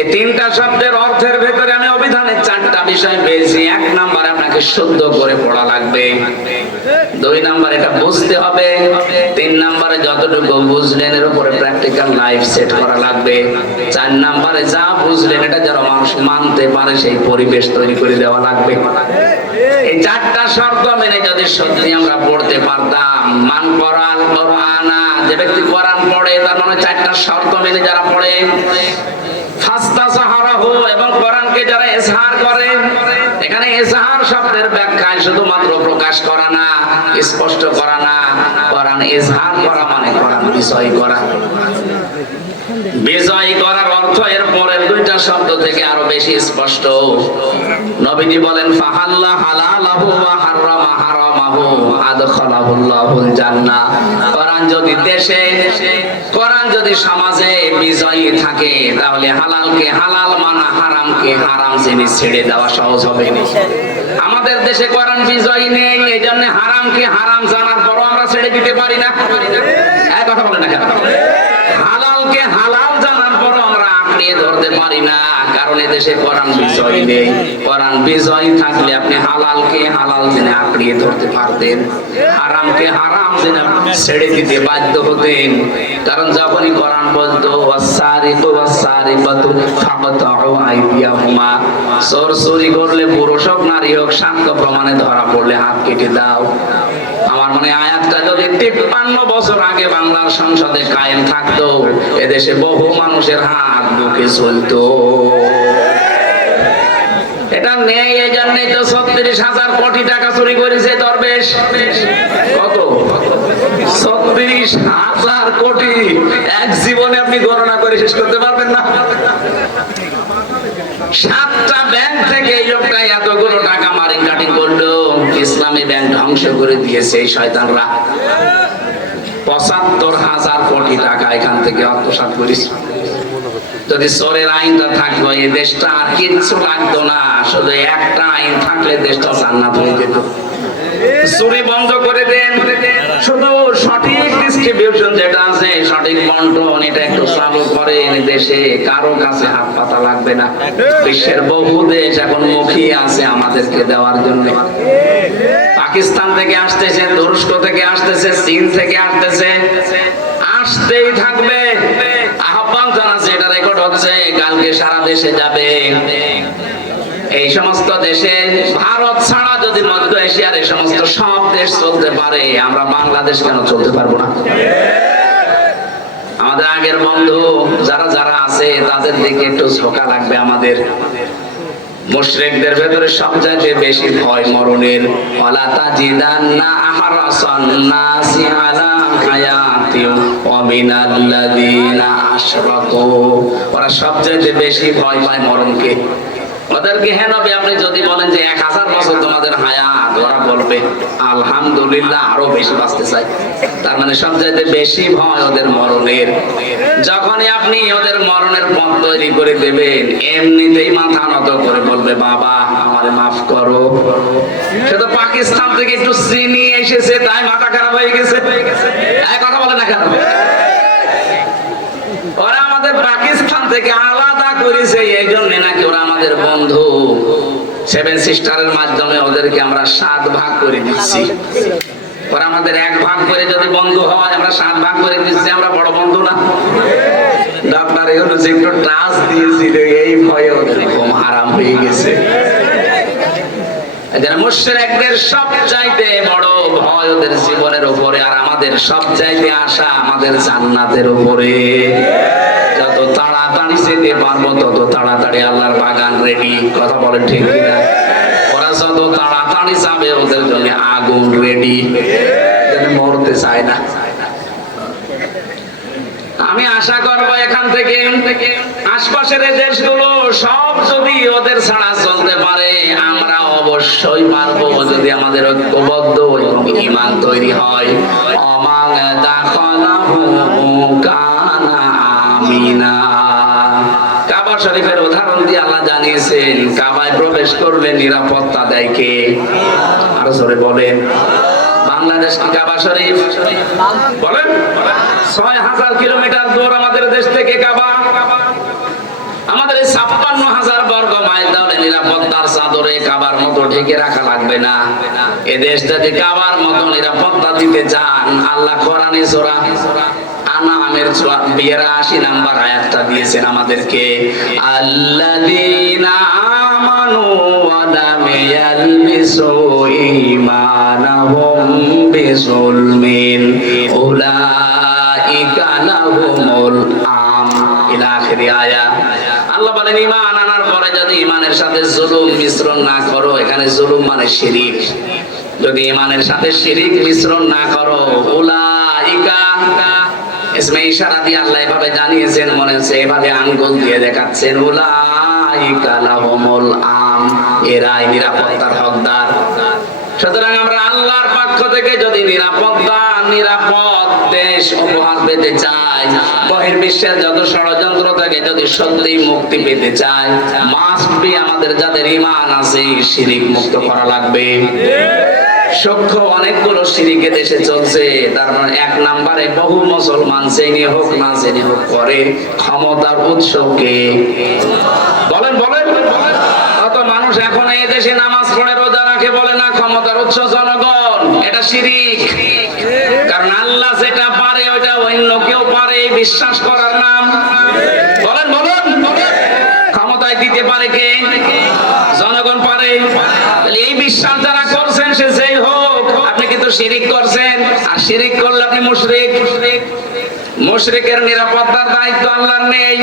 এই তিনটা শব্দের অর্থের ভেতরে আমি অভিধানে চারটা বিষয় পেয়েছি। এক নাম্বারে আপনাকে শুদ্ধ করে পড়া লাগবে, দুই নাম্বার এটা বুঝতে হবে, তিন নাম্বারে যতটুকু বুঝলেন এর উপরে প্র্যাকটিক্যাল লাইফ সেট করা লাগবে, চার নাম্বারে যা বুঝলেন এটা যারা মানুষ মানতে পারে সেই পরিবেশ তৈরি করে দেওয়া লাগবে। এই চারটা শর্ত মেনে যদি সত্যি আমরা পড়তে পারতাম, মান কোরআন কোরআনা, যে ব্যক্তি কোরআন পড়ে তার মানে চারটা শর্ত মেনে যারা পড়ে, ফাস্তাসাহারাহু, এবং কোরআনকে যারা ইজহার করে, এখানে ইজহার শব্দের ব্যাখ্যায় শুধুমাত্র প্রকাশ করা না, স্পষ্ট করা না, কোরআন ইজহার করা মানে কোরআন বিজয় করা। বিজয় করার অর্থ এর পরের দুইটা শব্দ থেকে আরো বেশি স্পষ্ট। নবীজি বলেন ফাহাল্লা হালালাহু ওয়া হারামা হারামাহু আদখালাহুল্লাহুল জান্নাহ। কোরআন যদি দেশে, কোরআন যদি সমাজে বিজয়ী থাকে, তাহলে হালালকে হালাল মানা, হারামকে হারাম জিনিস ছেড়ে দেওয়া সহজ হবে। আমাদের দেশে কোরআন বিজয়ী নেই, এই জন্য হারামকে হারাম জানার পরও আমরা ছেড়ে দিতে পারি না। এক কথা বলে না কেন? হালালকে হালাল জানার পরও আমরা আঁকড়িয়ে ধরতে পারি না, কারণ এদেশে কোরআন বিজয়ী নেই। কোরআন বিজয়ী থাকলে আপনি হালালকে হালাল জেনে আঁকড়িয়ে ধরতে পারতেন, হারামকে হারাম জেনে ছেড়ে দিতে বাধ্য হতেন। কারণ যখনই কোরআন বলতো ওয়াসারিকু ওয়াসারিকাতু ফাকতাউ আইদিয়াহুমা, চোর চুরি করলে পুরুষ হোক নারী হোক সাক্ষ্য প্রমাণে ধরা পড়লে হাত কেটে দাও। আমার মনে আয়াতটা যদি 53 বছর আগে বাংলার সংসদে কায়েম থাকতো, এদেশে বহু মানুষের হাত বুকে চলতো। এটা নেই, এই জন্যই তো 36,000 কোটি টাকা চুরি করেছে দরবেশ। কত? 36,000 কোটি। এক জীবনে আপনি গণনা করে শেষ করতে পারবেন না। 7টা ব্যাংক থেকে এই লোকটা এতগুলো টাকা মারিং কাটিং করলো, ইসলামী ব্যাংক ধ্বংস করে দিয়েছে এই শয়তানরা। 75,000 কোটি টাকা এখান থেকে আত্মসাৎ করেছে। যদি চোরের আইনটা থাকতো এই দেশটা আর কিচ্ছু লাগতো না, শুধু একটা আইন থাকলে দেশটা জান্নাত হয়ে যেত। চুরি বন্ধ করে দেন, শুধু সঠিক ডিস্ট্রিবিউশন যেটা আছে, সঠিক বন্টন, এটা একটু চালু করেন, দেশে কারো কাছে হাত পাতা লাগবে না। বিশ্বের বহু দেশ এখন মুখিয়ে আছে আমাদেরকে দেওয়ার জন্য। পাকিস্তান থেকে আসতেছে, তুরস্ক থেকে আসতেছে, চীন থেকে আসতেছে, আসতেই থাকবে। আহ্বান জানাচ্ছে, এটা রেকর্ড হচ্ছে, কালকে সারা দেশে যাবে। এই সমস্ত দেশে ভারত ছাড়া যদি মধ্য এশিয়ার এই সমস্ত সব দেশ চলতে পারে, আমরা বাংলাদেশ কেন চলতে পারবো না? আমাদের আগের বন্ধু যারা যারা আছে তাদের দিকে একটু ঝোঁকা লাগবে আমাদের। মুশরিকদের ভেতরে সবচেয়ে বেশি ভয় মরণের। ওয়ালা তাজিদান্না আহরাসান নাসি আলা হায়াতিন ওয়া মিনাল্লাযিনা আশরাকু, ওরা সবচেয়ে বেশি ভয় পায় মরণকে। ওদেরকে হ্যাঁ নবী আপনি যদি বলেন যে 1000 বছর তোমাদের হায়াত, ওরা বলবে আলহামদুলিল্লাহ আরো বেশি বাঁচতে চাই। তার মানে সবচেয়ে বেশি ভয় ওদের মরণের। যখনই আপনি ওদের মরণের পথ তৈরি করে দেবেন, এমনিতেই মাথা নত করে বলবে বাবা আমারে মাফ করো। সে তো পাকিস্তান থেকে একটু চিনি এসেছে তাই মাথা খারাপ হয়ে গেছে। কথা বলে না কেন? ওরা আমাদের পাকিস্তান থেকে আলাদা করেছে, এই জন্য নাকি ওরা আমাদের বন্ধু। 7 সিস্টারের মাধ্যমে ওদেরকে আমরা 7 ভাগ করে দিচ্ছি। ওরা আমাদের 1 ভাগ করে যদি বন্ধু হয়, আমরা 7 ভাগ করে দিচ্ছি, আমরা বড় বন্ধু না? ডাক্তার ইউনূস একটু টাচ দিয়েছিল, এই ভয়ে ওদের ঘুম হারাম হয়ে গেছে। যারা মুশরিকদের সবচাইতে বড় ভয় ওদের জীবনের উপরে, আর আমাদের সবচাইতে আশা আমাদের জান্নাতের উপরে। যত তাড়াতাড়ি যেতে পারবো তত তাড়াতাড়ি আল্লাহর বাগান রেডি। কথা বলেন ঠিক কিনা? ওরা যত তাড়াতাড়ি যাবে ওদের জন্য আগুন রেডি, মরতে চায় না। আমি আশা করবো এখান থেকে আশপাশের দেশগুলো সব যদি ওদের ছাড়া চলতে পারে, আমরা অবশ্যই পারবো যদি আমাদের ঐক্যবদ্ধ এবং ঈমান তৈরি হয়। অমাং দাখালাহু কানা আমিনা। কাবা শরীফের উদাহরণ দিয়ে আল্লাহ জানিয়েছেন, কাবায় প্রবেশ করলে নিরাপত্তা দেয় কে? আরো জোরে বলেন। বাংলাদেশ কি কাবা শরীফ? বলেন। ৬,০০০ কিলোমিটার দূর আমাদের দেশ থেকে কাবা। আমাদের ৫৬,০০০ বর্গ মাইল তাহলে নিরাপত্তার চাদরে কাবার মতো ঢেকে রাখা লাগবে না। এ দেশ যদি কাবার মতো নিরাপত্তা দিতে চান, আল্লাহ কোরআনে সূরা আনআমের ৮২ নাম্বার আয়াতটা দিয়েছেন আমাদেরকে, আল্লাযীনা আমানু ওয়া লাম ইয়ালবিসু ঈমানাহুম বিযুলমিন উলাইকা লাহুমুল আমন ইলা আখির আয়াত। আল্লাহ বলেন ঈমান আনার পরে যদি ঈমানের সাথে জুলুম মিশ্রণ না করো, এখানে জুলুম মানে শিরক, যদি ঈমানের সাথে শিরক মিশ্রণ না করো, উলাইকা ইসমে ইশারা দিয়ে আল্লাহ এভাবে জানিয়েছেন, মনে হচ্ছে এভাবে আঙ্গুল দিয়ে দেখাচ্ছেন, উলাইকা লাহুমুল আমন, এরাই নিরাপত্তার হকদার। সুতরাং আমরা আল্লাহর পক্ষ থেকে যদি নিরাপদ দেশ উপহার পেতে চাই, বহির্বিশ্বের যত ষড়যন্ত্র থেকে যদি সত্যি মুক্তি পেতে চাই, মাস্ট বি আমাদের যাদের ঈমান আছে শিরক মুক্ত করা লাগবে। সূক্ষ্ম অনেকগুলো শিরকে দেশে চলছে, তার মানে ১ নম্বরে বহু মুসলমান জেনে হোক না জেনে হোক করে ক্ষমতার উৎস কে? বলেন বলেন। কত মানুষ এখন এই দেশে নামাজ পড়ে রোজা রাখে, বলে না ক্ষমতার উৎস জনগণ। এটা শিরক। কারণ আল্লাহ যেটা পারে ওইটা অন্য কেউ পারে বিশ্বাস করার নাম। বলেন বলেন। ক্ষমতায় দিতে পারে কে? জনগণ পারে। এই বিশ্বাস যারা করছেন সে যেই হোক, আপনি কিন্তু শিরক করছেন, আর শিরক করলে আপনি মুশরিক। মুশরিকের নিরাপত্তার দায়িত্ব আল্লাহর নেই।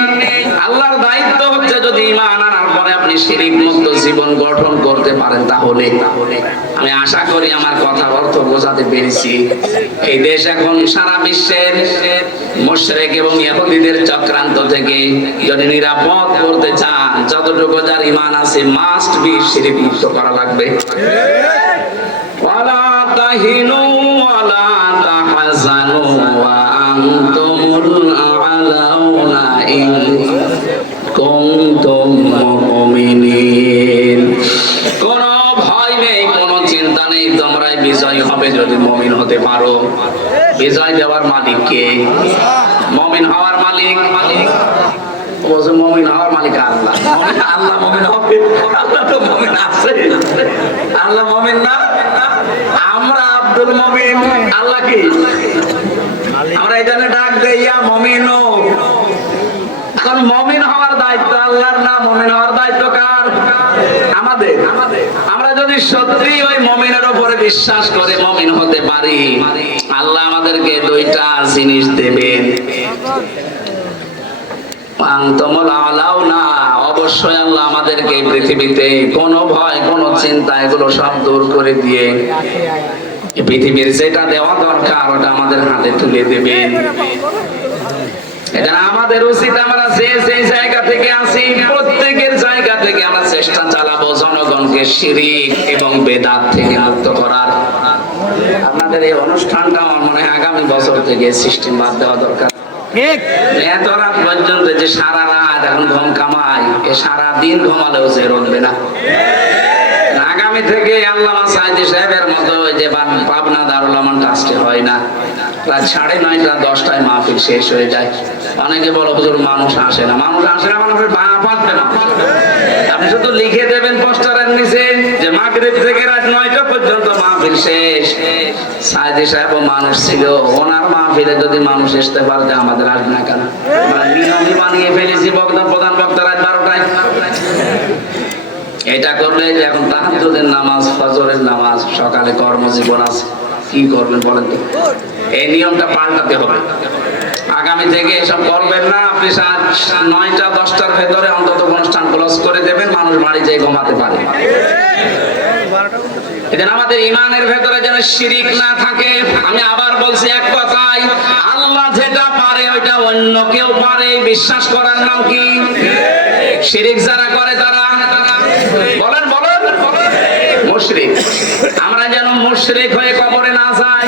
আল্লাহর দায়িত্ব হচ্ছে যদি ঈমান আনার পরে আপনি শিরক মুক্ত জীবন গঠন করতে পারেন, তাহলে আমি আশা করি আমার কথা অর্থ বোঝাতে পেরেছি। এই দেশ এখন সারা বিশ্বের মুশরিক এবং ইহুদিদের চক্রান্ত থেকে যদি নিরাপদ করতে চান, যতটুকু যার ঈমান আছে মাস্ট বি শিরক মুক্ত করা লাগবে। ওয়ালা তাহিনু ওয়ালা তাহজানু ওয়া আনতুমুল আ'লাউনা ইন কুনতুম মুমিনিন। কোন ভয় নেই, কোন চিন্তা নেই, তোমরাই বিজয় হবে যদি মুমিন হতে পারো। বিজয় দেওয়ার মালিক কে? মুমিন হওয়ার মালিক বলছে, মুমিন হওয়ার মালিক আল্লাহ। আল্লাহ মুমিন হবে? আল্লাহ তো মুমিন আছে। আল্লাহ মুমিন না? আমরা আব্দুল মুমিন, আল্লাহ কি? আমরা এই জন্য ডাক দেই ইয়া মুমিনু। এখন মুমিন হওয়ার দায়িত্ব আল্লাহর না, মুমিন হওয়ার দায়িত্ব কার? আমাদের। আমরা যদি সত্যি ওই মুমিনের উপরে বিশ্বাস করে মুমিন হতে পারি, আল্লাহ আমাদেরকে 2টা জিনিস দেবেন। অবশ্যই আল্লাহ আমাদেরকে পৃথিবীতে কোনো ভয় কোনো চিন্তা এগুলো সব দূর করে দিয়ে পৃথিবীর যেটা দেওয়া দরকার ওটা আমাদের হাতে তুলে দেবেন। এজন্য আমাদের উচিত আমরা যে জায়গা থেকে আসি প্রত্যেকের জায়গা থেকে আমরা চেষ্টা চালাবো জনগণকে শিরক এবং বেদাত থেকে মুক্ত করার। আপনাদের এই অনুষ্ঠানটা আমার মনে হয় আগামী বছর থেকে সিস্টেম বাদ দেওয়া দরকার। এত রাত পর্যন্ত যে সারা রাত এখন ঘুম কামাই, এ সারা দিন ঘুমালেও যে রোধবে না। আগামী থেকে আল্লামা সাইদি সাহেবের মতো যে পাবনা দারুল আমান ট্রাস্টে হয় না, রাত 9:30 10টায় মাহফিল শেষ হয়ে যায়। অনেকে বলো হুজুর মানুষ আসে না, মানুষের পা পাতবে না। আপনি শুধু লিখে দেবেন পোস্টারের নিচে যে মাগরিব থেকে রাত 9টা পর্যন্ত মাহফিল শেষ। সাইদি সাহেব মানুষ ছিল, ওনার মাহফিলে যদি মানুষ আসতে পারতে আমাদের আসবে না কেন? আমরা নিয়মই বানিয়ে ফেলেছি প্রধান বক্তা রাত 12টায়। এটা করলে যে এখন তাহাজ্জুদের নামাজ, ফজরের নামাজ, সকালে কর্মজীবন আছে, কি করবেন বলেন তো? এই নিয়মটা পাল্টাতে হবে। আগামী থেকে এসব করবেন না। আপনি 9টা 10টার ভেতরে অন্তত অনুষ্ঠান ক্লোজ করে দেবেন, মানুষ বাড়ি যেয়ে ঘুমাতে পারে। এজন্য আমাদের ইমানের ভেতরে যেন শিরিক না থাকে। আমি আবার বলছি এক কথায়, আল্লাহ যেটা পারে ওইটা অন্য কেউ পারে বিশ্বাস করার নাম কি? শিরিক যারা করে তারা বলেন বলেন মুশরিক। আমরা যেন মুশরিক হয়ে কবরে না যাই।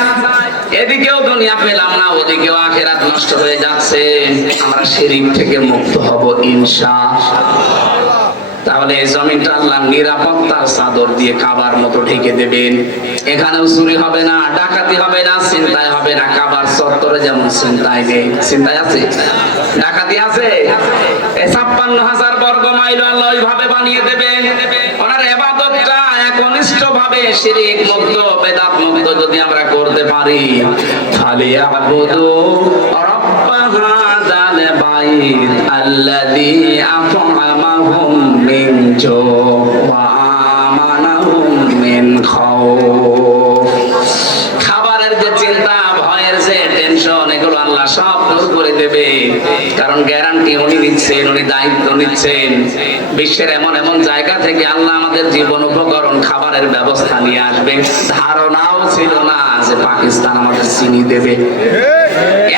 এদিকেও দুনিয়া পেলাম না, ওদিকেও আখিরাত নষ্ট হয়ে যাচ্ছে। আমরা শিরিক থেকে মুক্ত হব ইনশাআল্লাহ। তাহলে এই জমিনটা আল্লাহ নিরাপত্তার চাদর দিয়ে কাবার মতো ঢেকে দেবেন। এখানেও চুরি হবে না, ডাকাতি হবে না, ছিনতাই হবে না। কাবার চত্বরে যেমন ছিনতাই নেই, ছিনতাই আছে, ডাকাতি আছে। ৫৬,০০০ বর্গ মাইল আল্লাহ ওইভাবে বানিয়ে দেবেন। ওনার ইবাদতটা একনিষ্ঠ ভাবে শিরিক মুক্ত, বেদাত মুক্ত যদি আমরা করতে পারি, ফালিয়াবুদু রাব্ব হাযাল বাইত আল্লাযী আত'আমাহুম মিন জু' ওয়া আমানাহুম মিন খাউফ। খাবারের যে চিন্তা, ভয়ের যে টেনশন, এগুলো আল্লাহ সব দূর করে দেবে। কারণ গ্যারান্টি উনি দিচ্ছেন, উনি দায়িত্ব নিচ্ছেন। বিশ্বের এমন এমন জায়গা থেকে আল্লাহ আমাদের জীবন উপকরণ, খাবারের ব্যবস্থা নিয়ে আসবে। ধারণাও ছিল না যে পাকিস্তান আমাদের চিনি দেবে।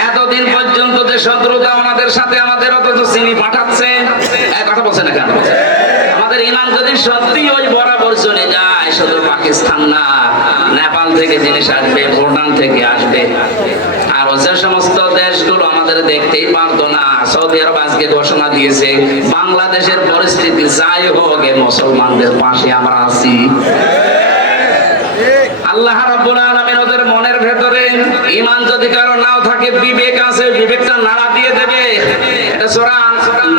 এতদিন পর্যন্ত যে শত্রুতা আমাদের সাথে, আমাদের অথচ চিনি পাঠাচ্ছে। কথা বলছে না কেন? আমাদের ইমান যদি সত্যি ওই বরাবর চলে যায়, শুধু পাকিস্তান না, নেপাল থেকে জিনিস আসবে, ভুটান থেকে আসবে। আর যে সমস্ত দেশগুলো আমাদের দেখতেই পারতো না, সৌদি আরব আজকে ঘোষণা দিয়েছে বাংলাদেশের পরিস্থিতি যাই হোক, মুসলমানদের পাশে আমরা আছি। আল্লাহ রাব্বুল আলামিন ওদের মনের ভেতরে ঈমান যদি কারো নাও থাকে, বিবেক আছে, বিবেকটা নাড়া দিয়ে দেবে। এটা সূরা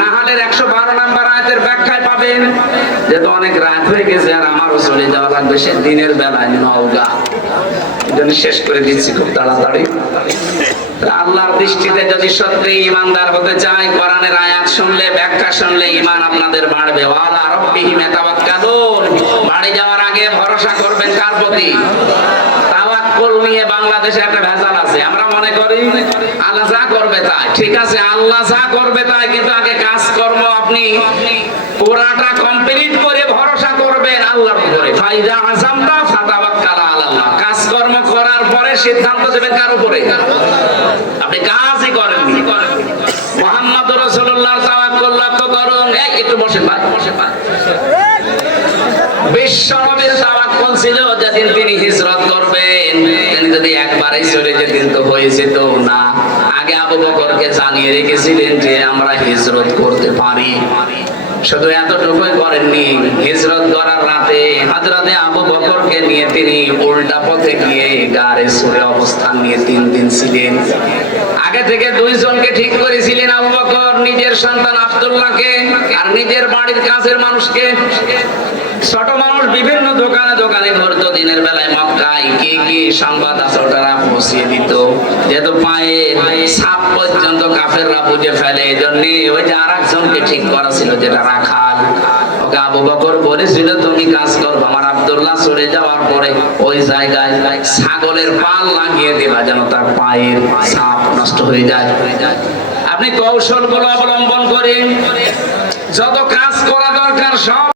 নাহলের 112 নম্বর আয়াতের ব্যাখ্যায় পাবেন। যেহেতু অনেক রাত হয়ে গেছে আর আমারও চলে যাওয়া লাগবে, সে দিনের বেলায় নওগা, এজন্য শেষ করে দিচ্ছি খুব তাড়াতাড়ি। আল্লাহর দৃষ্টিতে যদি সত্যি ঈমানদার হতে চাই, কোরআনের আয়াত শুনলে, ব্যাখ্যা শুনলে ঈমান আপনাদের বাড়বে। ওয়ালা রাব্বিহিম ইয়াতাওয়াক্কালুন। বাড়ি যাওয়ার আগে ভরসা করবেন কার প্রতি? তাওয়াক্কুল নিয়ে বাংলাদেশে একটা ভেজাল আছে। আমরা মনে করি আল্লাহ যা করবে তাই। ঠিক আছে, আল্লাহ যা করবে তাই, কিন্তু আগে কাজকর্ম আপনি পুরাটা কমপ্লিট করে ভরসা করবেন আল্লাহর উপরে। ফাইজা আযামতা ফাতাওয়াক্কাল আলাল্লাহ। কাজকর্ম করার পরে সিদ্ধান্ত দেবেন কার উপরে? আপনি কাজই করেননি। মুহাম্মদুর রাসূলুল্লাহর তাওয়াক্কুল লক্ষ্য করুন। একটু বসেন ভাই, বসেন ভাই। বিশ্বনবীর তাওয়াক্কুল ছিল যেদিন তিনি হিজরত করবেন, তিনি যদি একবারই চলে যেতেন তো হয়ে যেত না। আগে আবু বকরকে জানিয়ে রেখেছিলেন যে আমরা হিজরত করতে পারি। শুধু এতটুকুই করেননি, হিজরত করার রাতে হযরতে আবু বকরকে নিয়ে তিনি উল্টা পথে গিয়ে গারে সুরে অবস্থান নিয়ে 3 দিন ছিলেন। আগে থেকে 2 জনকে ঠিক করেছিলেন আবু বকর, নিজের সন্তান আব্দুল্লাহকে আর নিজের বাড়ির কাছের মানুষকে। ছোট মানুষ বিভিন্ন দোকানে দোকানে ঘুরতো দিনের বেলায় মক্কায়, কি কি সংবাদ আছে ওটারা পৌঁছিয়ে দিত। যেহেতু পায়ে সাপ পর্যন্ত কাফেররা বুঝে ফেলে, এই জন্য ওই যে আরেকজনকে ঠিক করা ছিল, যেটা রাখাল, ওকে আবু বকর বলেছিল তুমি কাজ করবে, আমার আব্দুল্লাহ চলে যাওয়ার পরে ওই জায়গায় ছাগলের পাল লাগিয়ে দিবা যেন তার পায়ের সাপ নষ্ট হয়ে যায়। আপনি কৌশলগুলো অবলম্বন করে যত কাজ করা দরকার সব